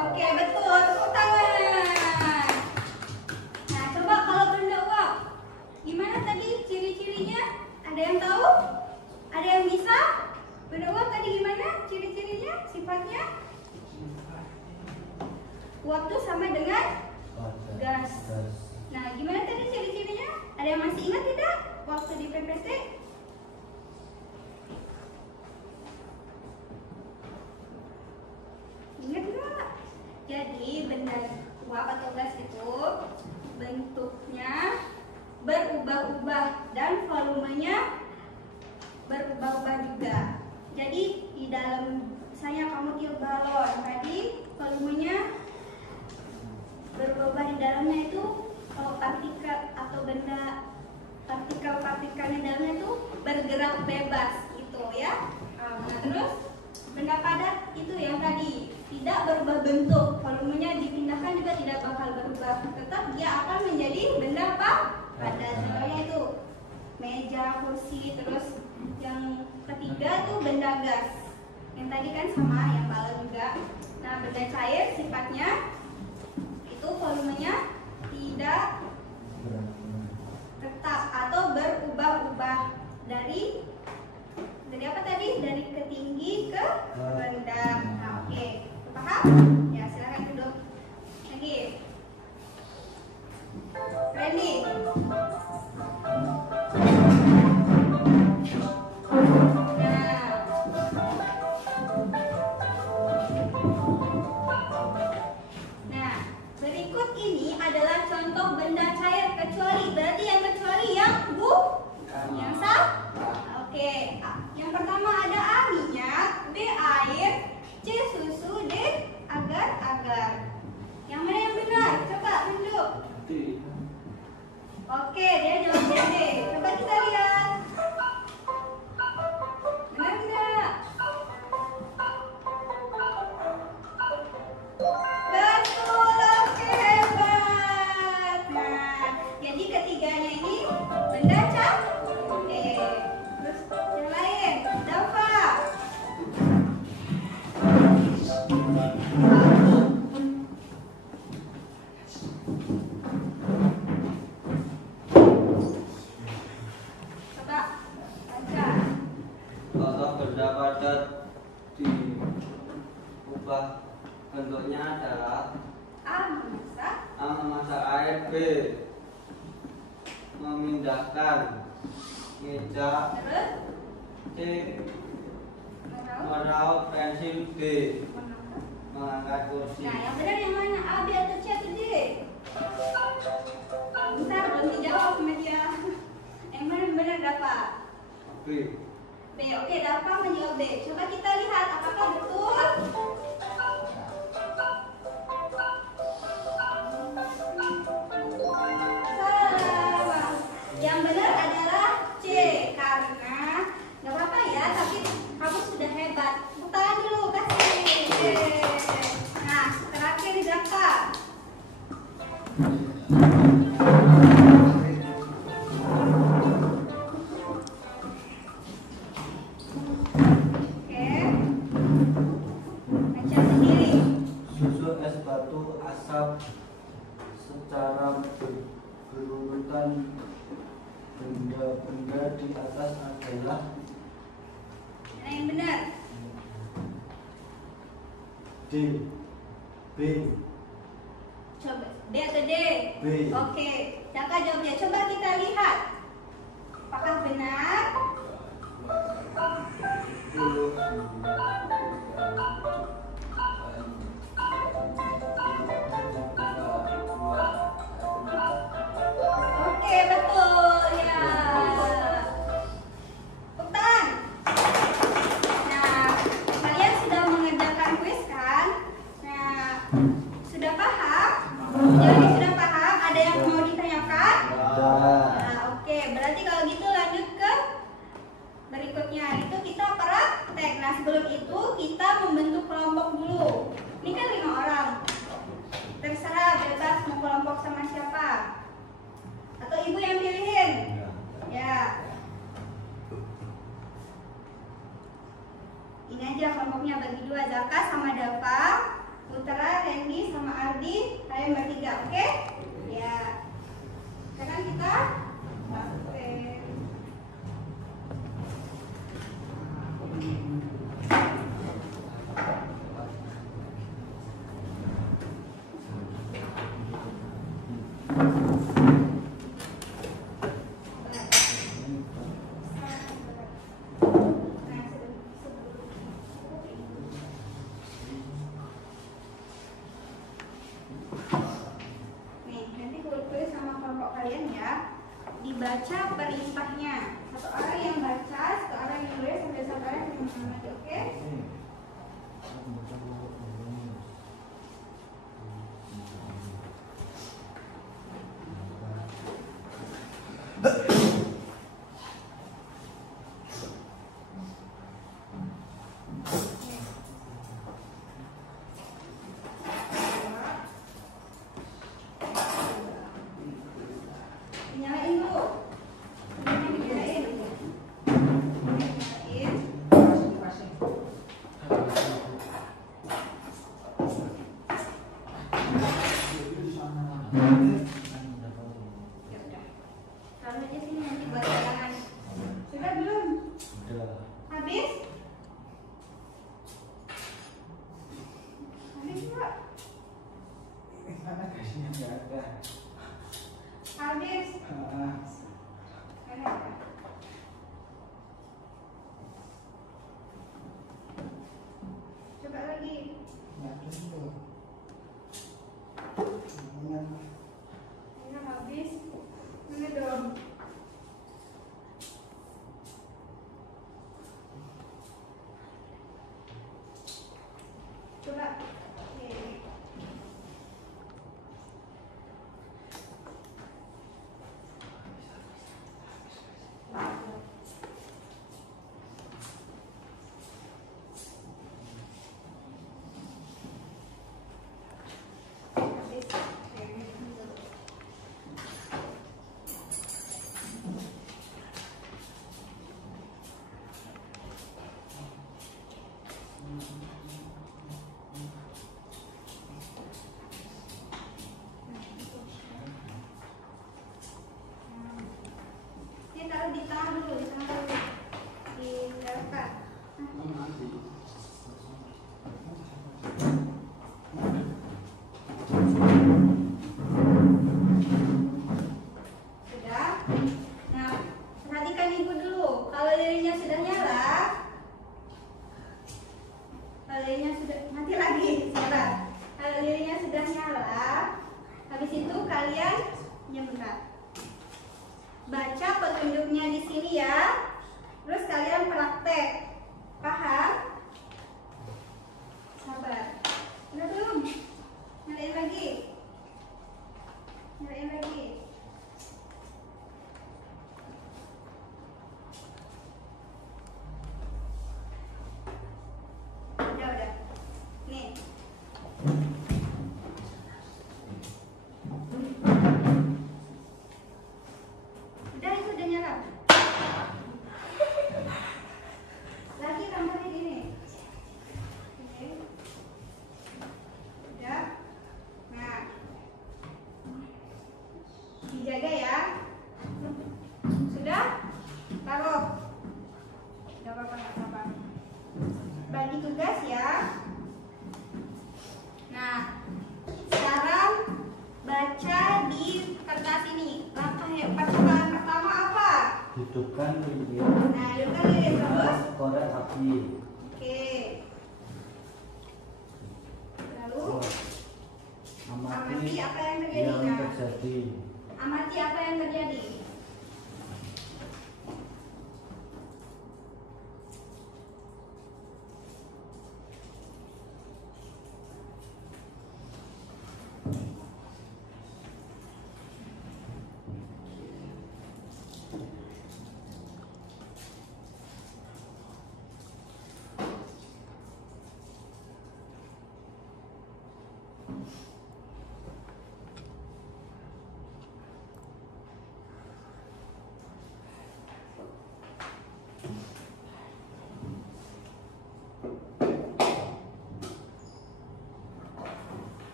Oke, betul. Tepuk tangan. Nah, coba kalau benda uap, gimana tadi ciri-cirinya? Ada yang tahu? Ada yang bisa? Benda uap tadi gimana ciri-cirinya? Sifatnya? Uap tuh sama dengan gas. Nah, gimana tadi ciri-cirinya? Ada yang masih ingat tidak? Waktu di PPT? Ingat nggak? Jadi benda uap atau gas itu bentuknya berubah-ubah dan volumenya berubah-ubah juga. Jadi di dalam misalnya kamu tiup balon tadi volumenya berubah di dalamnya itu partikel atau benda partikel-partikelnya dalamnya itu bergerak bebas gitu ya. Nah, terus benda padat itu yang tadi tidak berubah bentuk, volumenya dipindahkan juga tidak bakal berubah, tetap dia akan menjadi benda padat. Contohnya itu meja, kursi. Terus yang ketiga tuh benda gas, yang tadi kan sama yang balon juga. Nah, benda cair sifatnya itu volumenya tidak tetap atau berubah-ubah dari apa tadi? Dari ketinggi ke rendah. Nah, oke. Paham? Ya, silakan duduk. Lagi. Randy. Nah, berikut ini adalah contoh benda cair kecuali. Berarti yang kecuali yang Bu? Yang sah? Oke. Yang pertama ada A, minyak, B, air, C, susu, D, agar-agar. Yang mana yang benar? Coba tunjuk. Oke, dia jawab D. Coba kita lihat. Benar tidak? Betul, oke, hebat. Nah, jadi ketiganya ini benda cair. Oke. Terus yang lain, Dava. Coba baca. Kalau benda padat diubah bentuknya adalah A, memasak. A. Memasak air, B. Memindahkan meja, Terus C. meraup. Meraup pensil, D. Mengangkat. Mengangkat kursi. Nah, yang benar yang mana? A, B, atau C, atau D? Bentar, belum dijawab sama dia. Yang mana yang benar, Dava? B. B. Oke, Dava menjawab B. Coba kita lihat apakah betul. Salah. Yang benar adalah C, karena nggak apa-apa ya, tapi kamu sudah hebat. Tepuk tangan dulu, kasih. Nah, terakhir Dava. Oke. Pergerakan benda-benda di atas adalah Mana yang benar? D. B. Coba B atau D? B. Oke, siapa jawabnya? Coba kita lihat. Apakah benar? Oke, betul ya. Tepuk tangan. Nah, kalian sudah mengerjakan kuis kan? Nah, sudah paham? Jadi sudah paham? Ada yang mau ditanyakan? Nah, oke, berarti kalau gitu lanjut ke berikutnya. Itu kita praktek. Nah, sebelum itu kita membentuk kelompok dulu. Ini kan 5 orang. Terserah bebas mau kelompok sama siapa. Atau ibu yang pilihin. Ya. Ini aja kelompoknya bagi 2, Zaka sama Dava, Putra, Randy sama Ardi, kalian bertiga, oke? Ya. Sekarang kita praktek. Nih, nanti kuis sama kelompok kalian ya. Dibaca perimpahnya. Satu orang yang baca, satu orang yang nulis, sampai satu orang yang mengamati, oke? Nyalain dulu. Nyalain. Nyalain. Ya udah. Taruh aja sini nanti buat pegangan. Sudah belum? Habis? Habis enggak? Habis. Coba lagi. Ini habis. Ini dong. Coba. Oke. Habis. Oke, ini dulu. Ini taruh di tengah dulu, di tengah dulu. Di depan. Sudah. Nah, perhatikan ibu dulu. Kalau lilinnya sudah nyala, kalau lilinnya sudah mati lagi, sabar. Kalau lilinnya sudah nyala, habis itu kalian bentar. Baca petunjuknya di sini ya. Terus kalian praktek. Paham? Sabar. Udah belum? Nyalain lagi. Nyalain lagi. Udah. Nih. Udah, itu udah nyala. Lagi tambahnya gini. Oke. Udah. Nah. hidupkan lilin. Nah, hidupkan lilin terus. Korek api. Oke. Lalu amati apa yang terjadi? Yang terjadi. Amati apa yang terjadi.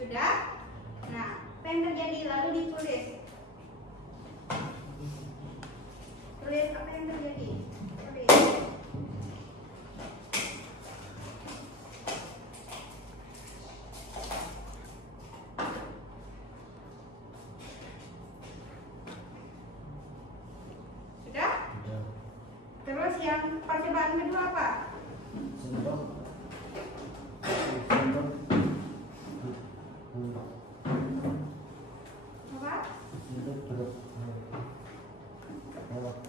Sudah? Nah, apa yang terjadi? Lalu ditulis. Tulis apa yang terjadi. Tulis. Sudah? Sudah. Terus yang percobaan kedua apa? Sendok. Apa? Sendok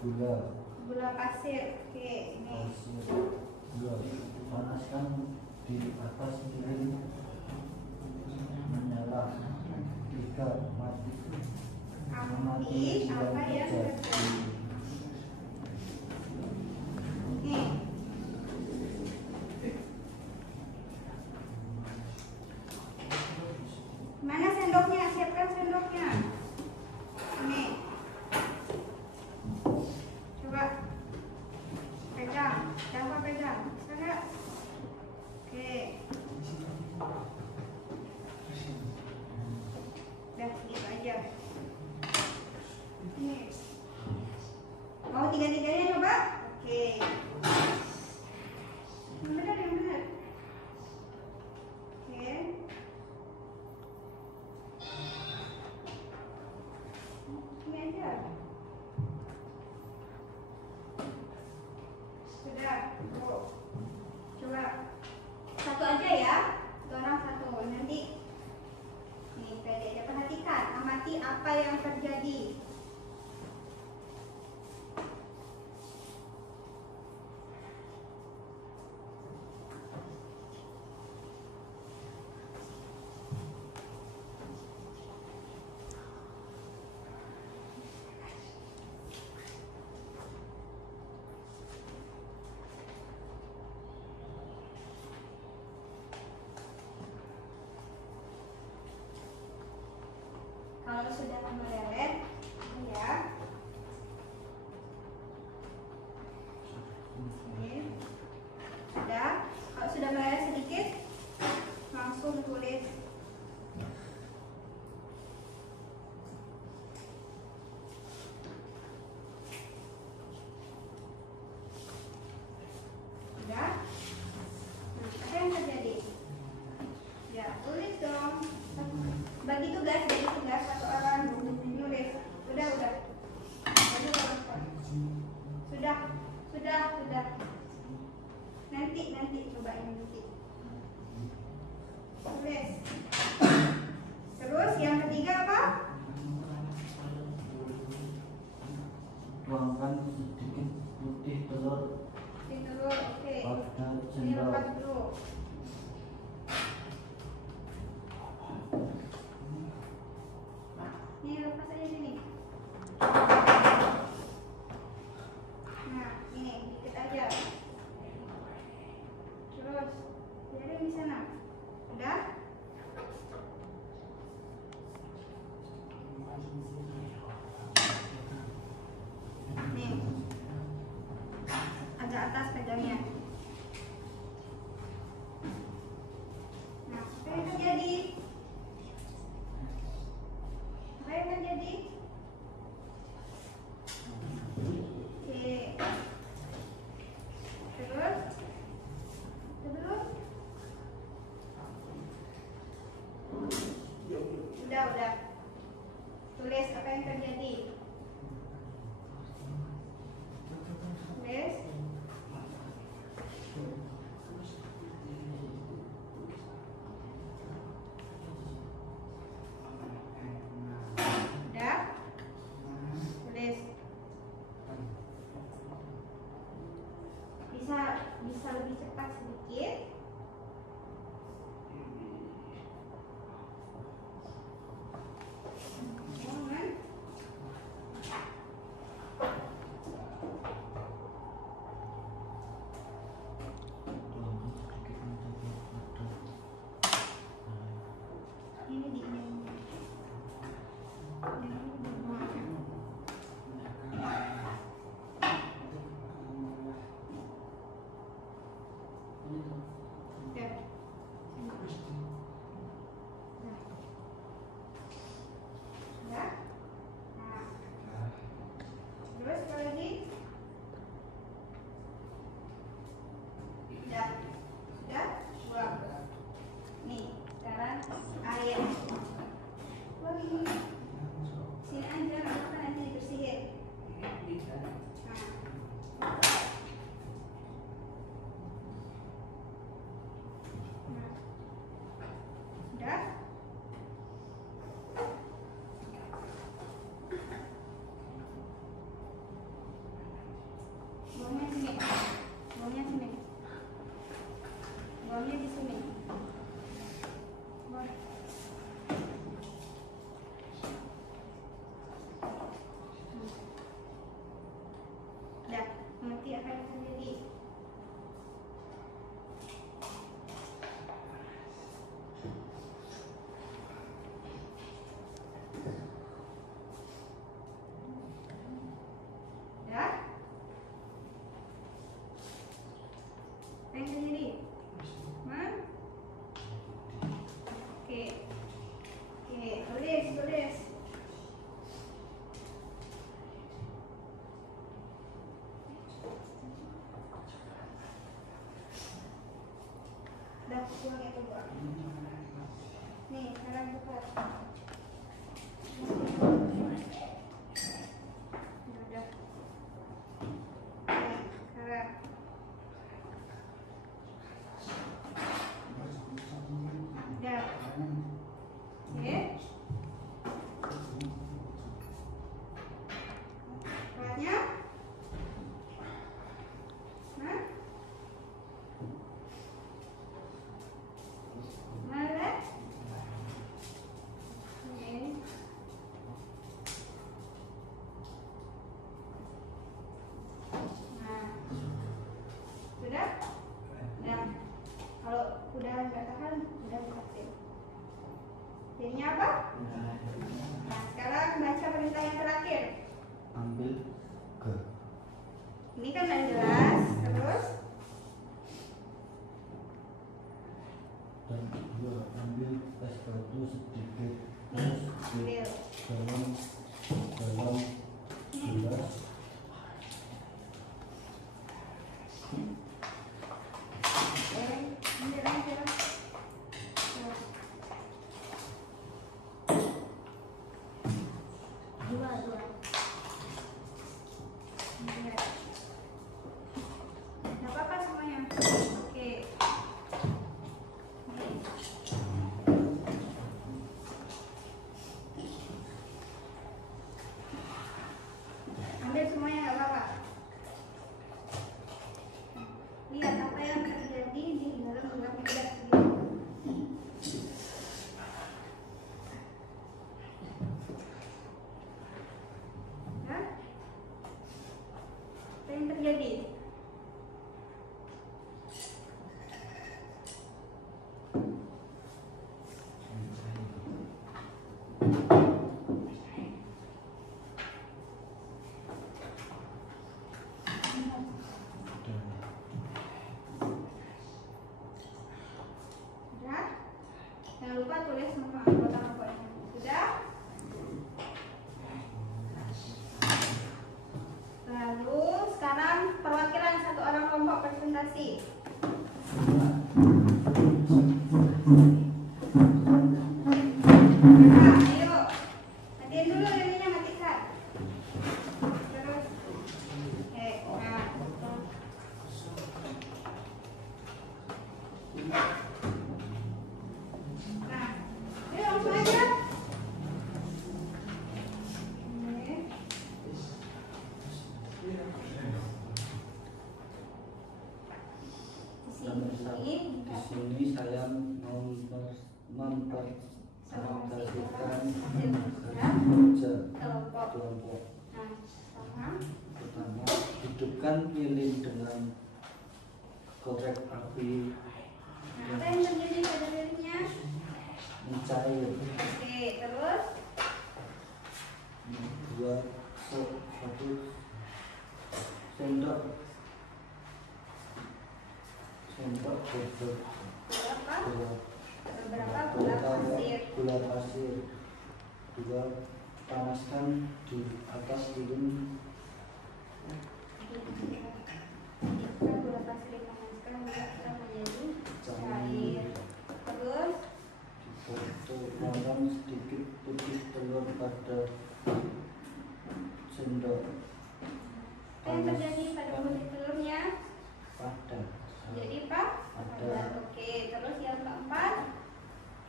gula. Gula pasir. Oke, ini. Pasir. Gula. Panaskan di atas lilin. Menyala. 3. Mati. Amati apa yang terjadi. Nih. Mana sendoknya? Siapkan sendoknya. Ini. Coba pegang. Coba pegang. Bisa? Oke. Udah gitu aja. Nih. Mau tiga-tiganya coba? Oke. Yang benar, yang benar. Oke. Ini aja. Sudah. Oh. Coba satu aja ya. Satu orang satu. Nanti nih pendeknya perhatikan. Amati apa yang terjadi. Kalau sudah meleleh, ya. Ini sudah. Kalau sudah meleleh sedikit, langsung tulis. Sudah. Nah, apa yang terjadi? Ya, tulis dong. Bagi tugas satu orang nulis. Sudah. Sudah. Nanti coba ini nanti. Tulis. Terus yang ketiga apa? Tuangkan sedikit putih telur Oke. pada Ini sendok. lepas dulu. Ini lepas aja sini. Nah, ini dikit aja. Terus, biarin di sana. Udah? Nih. Agak atas pegangnya. bisa lebih cepat sedikit. Jangan. Ini di ini. Terus apa lagi? Sudah? Buang. Nih, sekarang air. Lagi. Sini aja, apa nanti dibersihin. Sudah? Buangnya sini. Buangnya sini. Buangnya di sini. Buang. Udah, nanti akan terjadi. Ya? Apa yang terjadi? Hah? Oke. Oke, tulis. Udah, buang ya, buang. Nih, sekarang buka. Udah. Nih, sekarang. Udah. Oke. Alatnya? Hah? Mana? Oke. Nah. Sudah? Udah. Kalau udah nggak tahan, udah buka sim. Jadinya apa? Nah, sekarang baca perintah yang terakhir. Ambil ke. Ini kan udah jelas. Terus Dan dua, ambil es batu sedikit. nih, Terus ambil. dalam gelas. Ambil aja. Dua. Ambil. Nggak apa-apa semuanya. Oke. Ambil semuanya, nggak apa-apa. Lihat apa yang terjadi di dalam gelas ini. Hah? Apa yang terjadi? Sudah? Jangan lupa tulis nama anggota kelompoknya. Sudah? Lalu sekarang perwakilan satu orang kelompok presentasi. Nah, ayo. Matiin dulu ininya, matikan. Terus. Nah, ayo langsung aja. Ini. ini di sini saya mempresentasikan kerja kelompok. Nah, sama. Pertama, hidupkan lilin dengan korek api Nah, apa yang terjadi pada lilinnya? mencair. Oke, terus Buat satu sendok berapa gula pasir? gula pasir. Dua, panaskan di atas lilin. Jika gula pasir dipanaskan akan menjadi cair. Terus Tuangkan sedikit putih telur pada sendok. apa yang terjadi pada putih telurnya? Padat. Jadi Pak? Padat. Oke, terus yang keempat,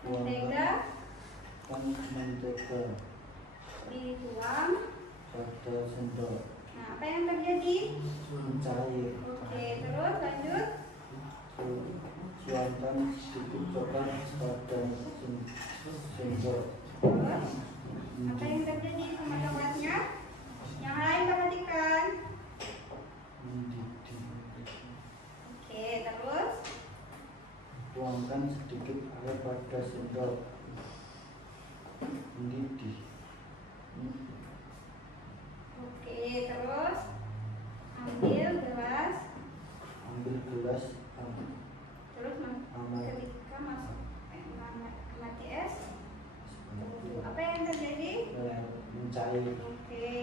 mentega Mentega dituang. pada sendok. Nah, apa yang terjadi? Mencair. Oke, terus lanjut. Tuangkan sedikit coklat pada sendok. Terus apa yang terjadi sama coklatnya? Yang lain perhatikan. Mendidih. Oke, terus Tuangkan sedikit air pada sendok. Mendidih. oke, terus ambil gelas. Ambil gelas. Terus ketika masuk mati es, apa yang terjadi? Mencair. Oke,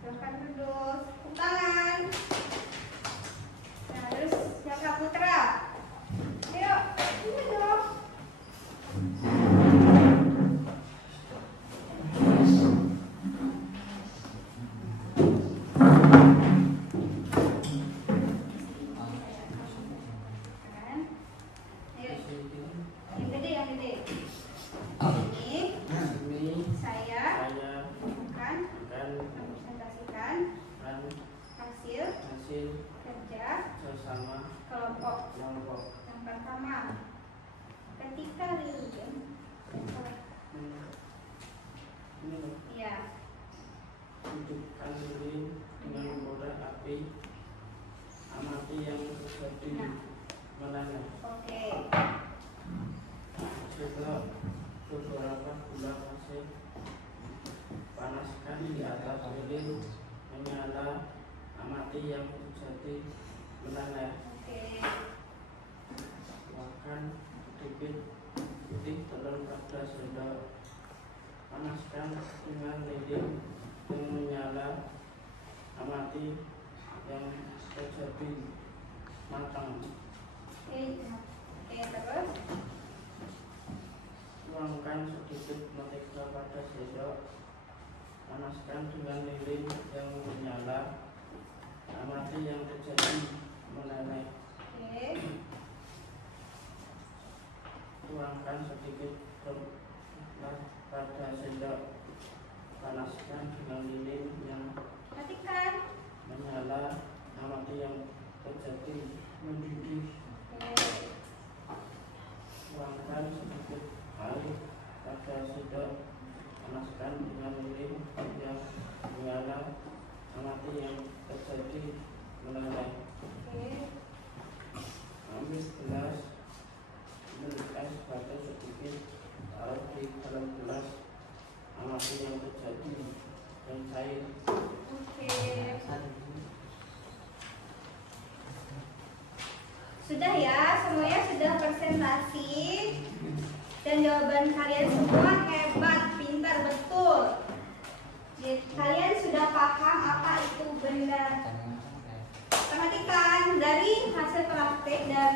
silahkan duduk, tepuk tangan. Nah, terus siapa Putra? Ayo, ini dong. Kan? Ayo, yang gede, yang gede. Ini saya akan mempresentasikan hasil kerja kelompok. Yang pertama, ketika lilin, ya, hidupkan lilin dengan korek api, amati yang terjadi menanam. oke, Setelah beberapa gula pasir, panaskan di atas lilin, menyala, amati yang terjadi menanam. oke, Tuangkan sedikit putih telur pada sendok. Panaskan dengan lilin yang menyala, amati yang terjadi matang. oke, terus Tuangkan sedikit mentega pada sendok. Panaskan dengan lilin yang menyala, amati yang terjadi meleleh. oke, Tuangkan sedikit telur pada sendok. Panaskan dengan lilin yang perhatikan. menyala, amati yang terjadi mendidih. Oke, Tuangkan sedikit air pada sendok. Panaskan dengan lilin yang menyala, amati yang terjadi meleleh. oke, Ambil gelas, es pada sedikit, taruh di dalam gelas, amati yang terjadi dan cair. oke. Sudah ya, semuanya sudah presentasi dan jawaban kalian semua hebat, pintar, betul. Jadi, kalian sudah paham apa itu benda. Perhatikan dari hasil praktek dan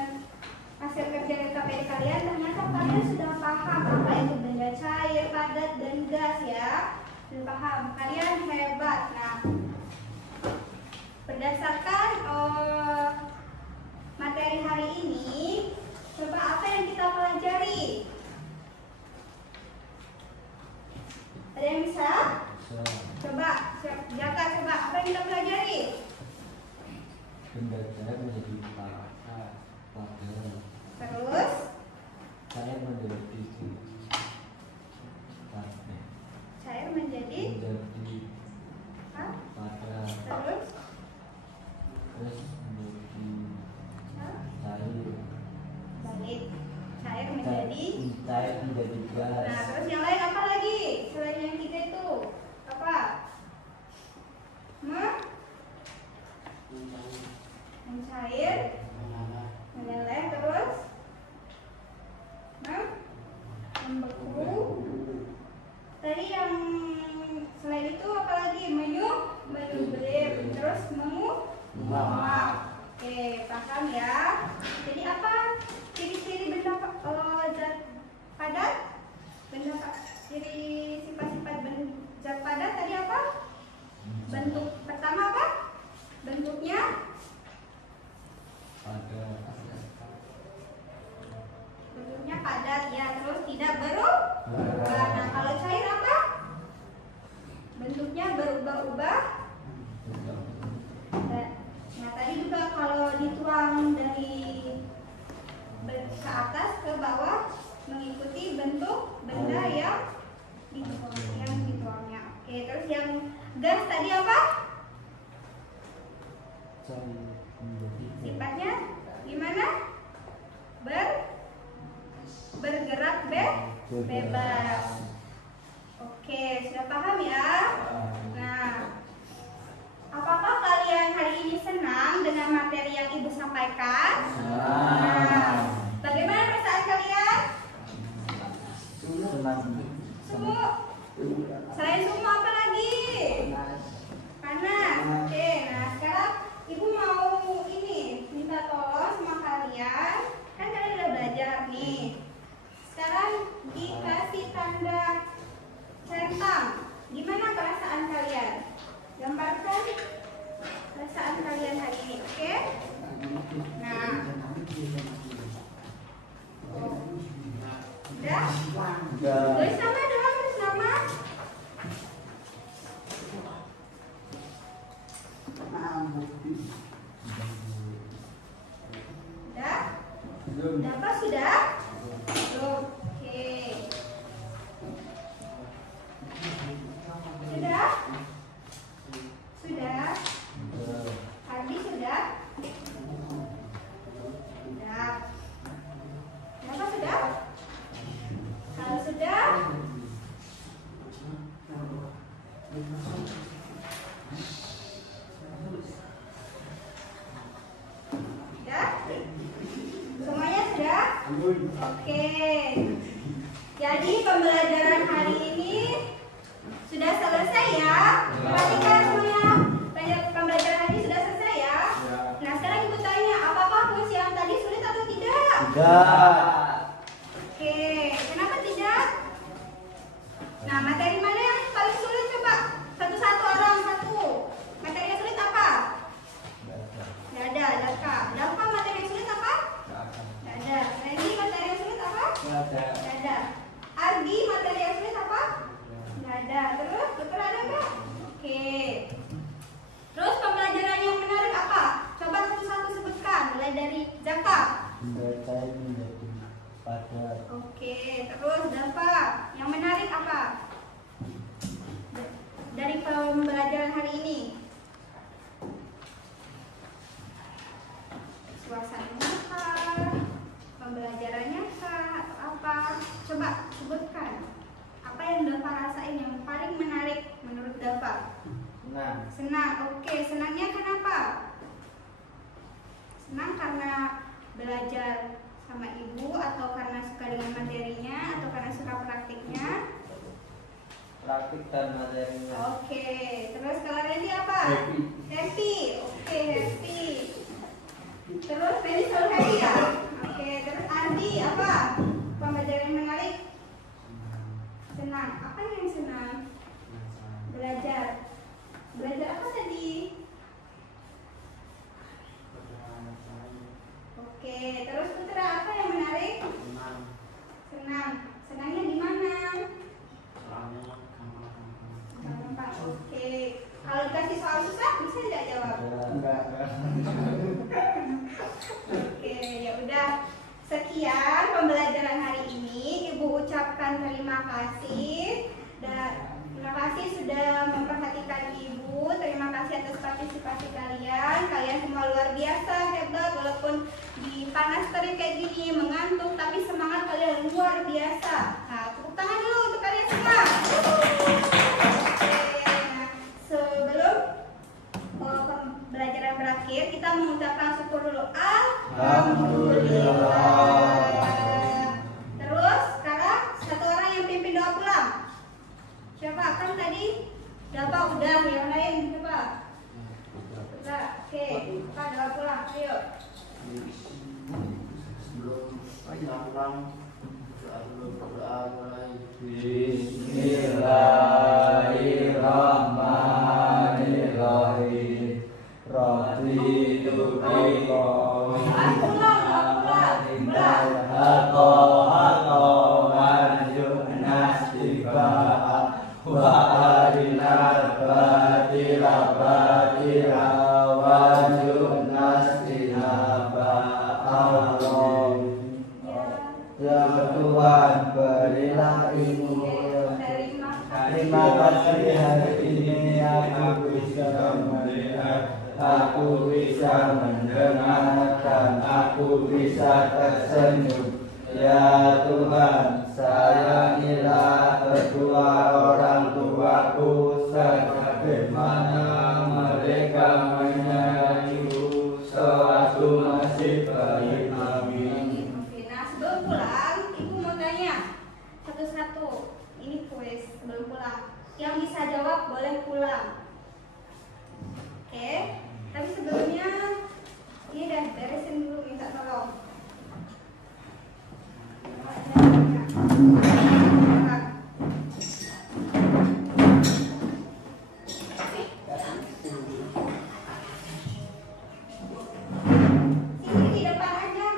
hasil kerja KPI kalian, ternyata kalian sudah paham apa itu benda cair, padat, dan gas ya. Sudah paham, kalian hebat. Nah, berdasarkan materi hari ini, coba apa yang kita pelajari? Ada yang bisa? Coba, Jaka, coba apa yang kita pelajari? Benda cair menjadi padat. Nah, terus yang lain apa lagi? Selain yang 3 itu apa? Mencair, meleleh, terus membeku. Tadi yang selain itu apa lagi? Menyublim, terus menguap. Oke, paham ya. Jadi apa ciri-ciri benda zat padat? Ciri sifat-sifat zat padat tadi apa? Bentuk pertama apa? Bentuknya padat ya, terus tidak berubah. Nah, kalau cair apa? Bentuknya berubah-ubah. Nah, tadi juga kalau dituang dari ke atas ke bawah mengikuti bentuk benda yang dituangnya. Oke, terus yang gas tadi apa? Sifatnya gimana? Bergerak bebas. Oke, sudah paham ya? Nah, apakah kalian hari ini senang dengan materi yang Ibu sampaikan? Nah, bagaimana perasaan kalian? Semu. Selain semu apa lagi? Panas. Oke, nah sekarang Ibu mau minta tolong sama kalian. Kan kalian udah belajar nih. Sekarang dikasih tanda centang. Gimana perasaan kalian? Gambarkan perasaan kalian hari ini, oke? Nah, udah? Tulis nama dong, tulis nama. Udah? Udah apa sudah? Oke. Sudah? Sudah? Hardi sudah? Sudah. Kenapa sudah? Kalau sudah? Sudah? Semuanya sudah? Oke. Jadi pembelajaran hari ini sudah selesai ya. Perhatikan semuanya. Pembelajaran hari ini sudah selesai ya. Nah, sekarang Ibu tanya, apakah kuis yang tadi sulit atau tidak? Tidak. Oke, kenapa tidak? Nah, materi mana yang paling sulit coba? Satu-satu orang satu. Materi yang sulit apa? Tidak ada, Daka materi yang sulit apa? Tidak ada. Randy materi yang sulit apa? Tidak ada. Ardi materi yang sulit apa? Tidak ada. Terus, betul ada nggak? Oke. Terus pembelajaran yang menarik apa? Coba satu-satu sebutkan. Mulai dari Zaka. Mencair menjadi padat. Oke, terus Dava, yang menarik apa? Dari pembelajaran hari ini? Suasananya kah? Pembelajarannya kah? Atau apa? Coba sebutkan. Apa yang Dava rasain yang paling menarik menurut Dava? Senang. Oke, senangnya kenapa? Senang karena belajar sama Ibu, atau karena suka dengan materinya, atau karena suka praktiknya? Praktik dan materinya. Oke, terus kalau Randy apa? Happy. Oke, happy. Terus Randy selalu happy ya? Oke, terus Ardi apa? Pembelajaran yang menarik? Senang. Apa yang senang? Belajar. Belajar apa tadi? Oke, terus Putra apa yang menarik? Senang. Senangnya di mana? Gampang. Oke. Kalau dikasih soal susah bisa tidak jawab? Oke, ya udah. Sekian pembelajaran hari ini. Ibu ucapkan terima kasih dan terima kasih sudah memperhatikan Ibu. Terima kasih atas partisipasi kalian. Kalian semua luar biasa, hebat. Walaupun di panas terik kayak gini, mengantuk, tapi semangat kalian luar biasa. Nah, tangan dulu untuk kalian semua. Oke, nah, sebelum pembelajaran berakhir, kita mengucapkan syukur dulu. Alhamdulillah. Terus sekarang satu orang yang pimpin doa pulang. Siapa? Kan tadi udah, yang lain coba. Udah, oke. Pak doa pulang, ayo. Sebelum berdoa mulai. Bismillahirrahmanirrahim. Raditu Ya Tuhan, berilah ilmu yang terima kasih hari ini aku bisa melihat, aku bisa mendengar, dan aku bisa tersenyum. Ya Tuhan, sayangilah kedua orang tuaku sebagaimana mereka menyayangiku sewaktu masih bayi. Amin. Nah, sebelum pulang, Ibu mau tanya satu-satu. Ini kuis sebelum pulang. Yang bisa jawab boleh pulang. Oke, tapi sebelumnya ini dah beresin dulu, minta tolong. Sini di depan aja.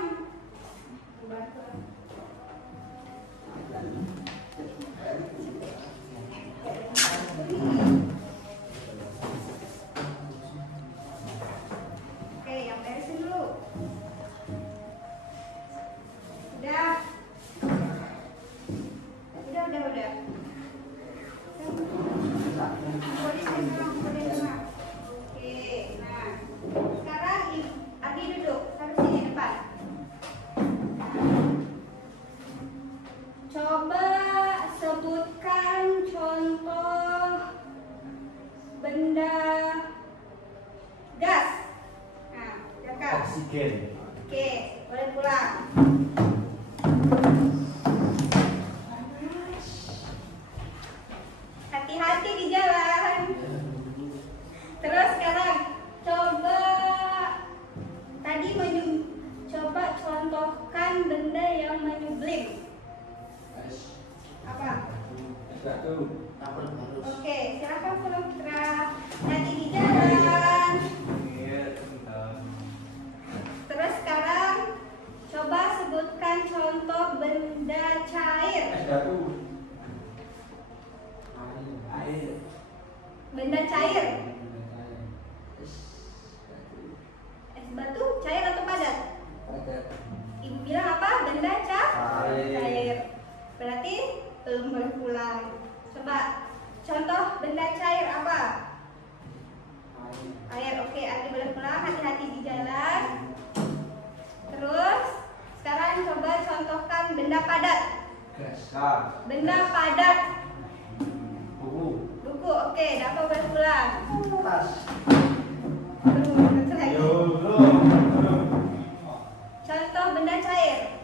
Oke, yang beresin dulu. Udah. Boleh tengah. Oke, nah. Sekarang Adi duduk, taruh sini depan. Coba sebutkan contoh benda gas. Nah, Jaka. Oksigen. Oke, boleh pulang. Hati-hati di jalan. Terus sekarang coba coba contohkan benda yang menyublim. Apa? Oke, silakan pulang Putra. Hati di jalan. Terus sekarang coba sebutkan contoh benda cair. Benda cair. Es batu cair atau padat? Ibu bilang apa? Benda cair. Berarti belum boleh pulang. Coba contoh benda cair apa? Air. Oke, Adi boleh pulang. Hati-hati di jalan. Terus sekarang coba contohkan benda padat. Benda padat. Buku. Oke, Dapo boleh pulang. Contoh benda cair.